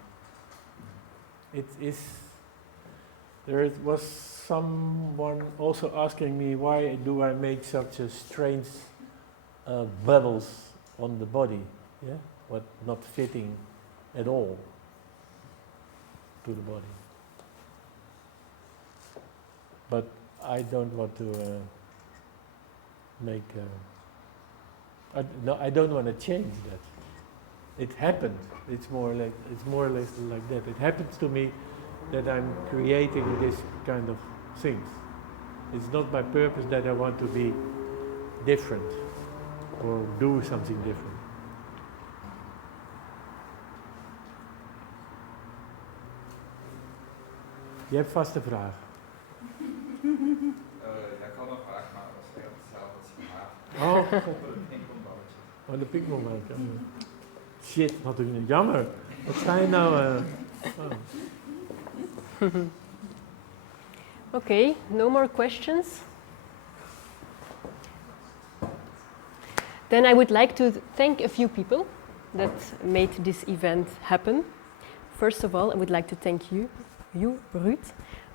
It is. There was someone also asking me, why do I make such a strange bubbles on the body? Yeah, what not fitting at all to the body. But I don't want to make. I don't want to change that. It happened. It's more or less like that. It happens to me that I'm creating this kind of things. It's not by purpose that I want to be different or do something different. Je hebt vast een vraag. Ik had een vraag, maar dat is hetzelfde als vandaag. Oh, Over het pingpongballetje. oh, de pingpongballetje. Shit, wat een jammer. Wat sta je nou? Okay, no more questions. Then I would like to thank a few people that made this event happen. First of all, I would like to thank you, Ruudt,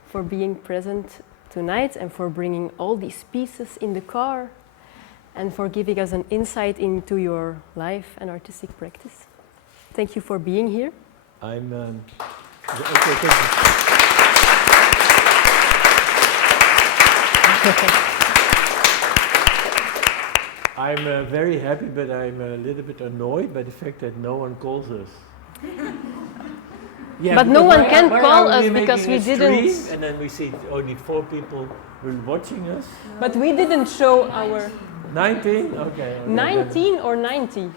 for being present tonight and for bringing all these pieces in the car and for giving us an insight into your life and artistic practice. Thank you for being here. I'm. Okay, thank you. I'm very happy, but I'm a little bit annoyed by the fact that no one calls us. Yeah, but no one can why call are us because we didn't. Stream, and then we see only 4 people were watching us. But we didn't show our 19? Okay. 19 or 90?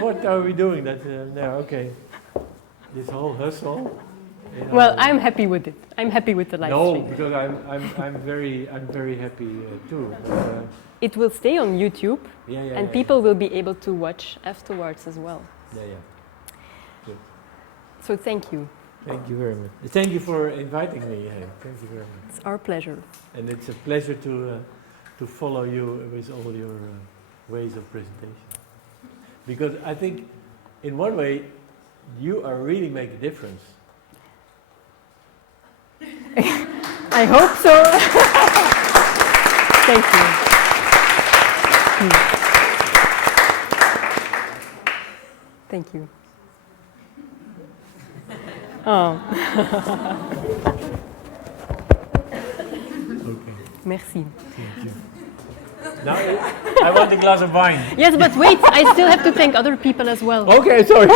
What are we doing? That no, okay. This whole hustle. You know, Well, I'm happy with it. I'm happy with the live no, stream. because I'm very happy too. But, It will stay on YouTube, yeah, and people will be able to watch afterwards as well. Yeah. Good. So thank you. Thank you very much. Thank you for inviting me. Thank you very much. It's our pleasure. And it's a pleasure to follow you with all your ways of presentation. Because I think, in one way, you are really make a difference. I hope so. Thank you. Thank you. Oh. Okay. Merci. Thank you. Now I want a glass of wine. Yes, but wait, I still have to thank other people as well. Okay, sorry.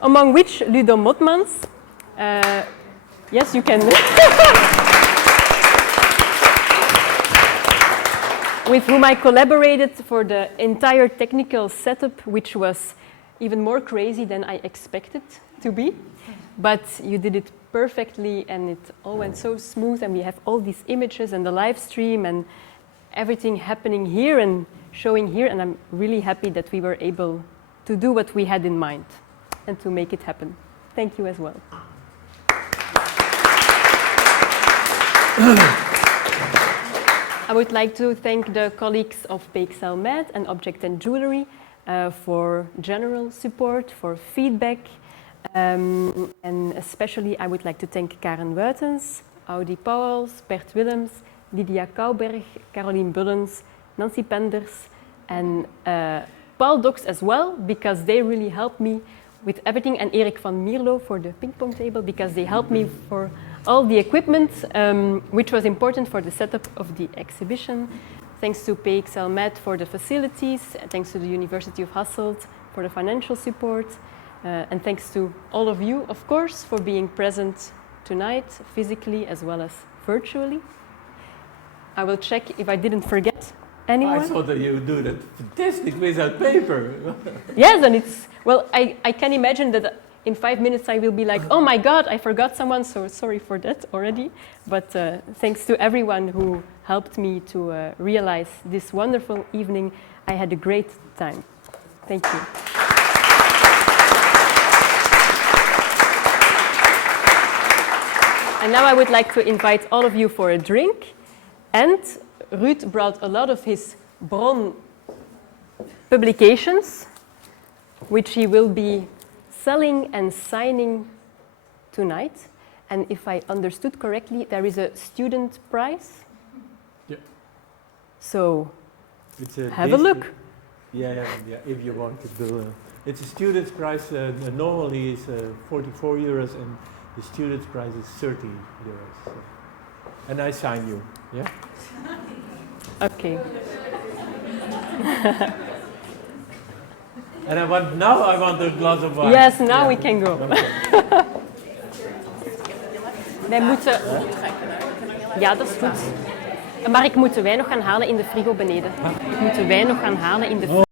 Among which Ludo Motmans. Yes, you can. With whom I collaborated for the entire technical setup, which was even more crazy than I expected to be. But you did it perfectly, and it all went so smooth, and we have all these images and the live stream and everything happening here and showing here, and I'm really happy that we were able to do what we had in mind and to make it happen. Thank you as well. I would like to thank the colleagues of Peeksel Med and Object and Jewellery for general support, for feedback, and especially I would like to thank Karen Wuitens, Audi Pauwels, Bert Willems, Lydia Kouberg, Caroline Bullens, Nancy Penders, and Paul Docs as well, because they really helped me with everything, and Erik van Mierlo for the ping pong table, because they helped me for all the equipment, which was important for the setup of the exhibition. Thanks to PXL Med for the facilities, thanks to the University of Hasselt for the financial support, and thanks to all of you, of course, for being present tonight, physically as well as virtually. I will check if I didn't forget anyone. I thought that you would do that fantastic without paper. Yes, and it's, well, I can imagine that in 5 minutes I will be like, oh my God, I forgot someone, so sorry for that already. But thanks to everyone who helped me to realize this wonderful evening. I had a great time. Thank you. And now I would like to invite all of you for a drink. And Ruudt brought a lot of his Bron publications, which he will be selling and signing tonight. And if I understood correctly, there is a student prize. Yeah. So It's have a look. Yeah, if you want to do it's a student's price, normally is 44 euros, and the student's price is 30 euros. So. And I sign you, yeah? Okay. And I want a glass of wine. Yes, now we can go. Wij moeten... Ja, dat is goed. Maar ik moet de wijn nog gaan halen in de frigo beneden. Ik moet de wijn nog gaan halen in de frigo.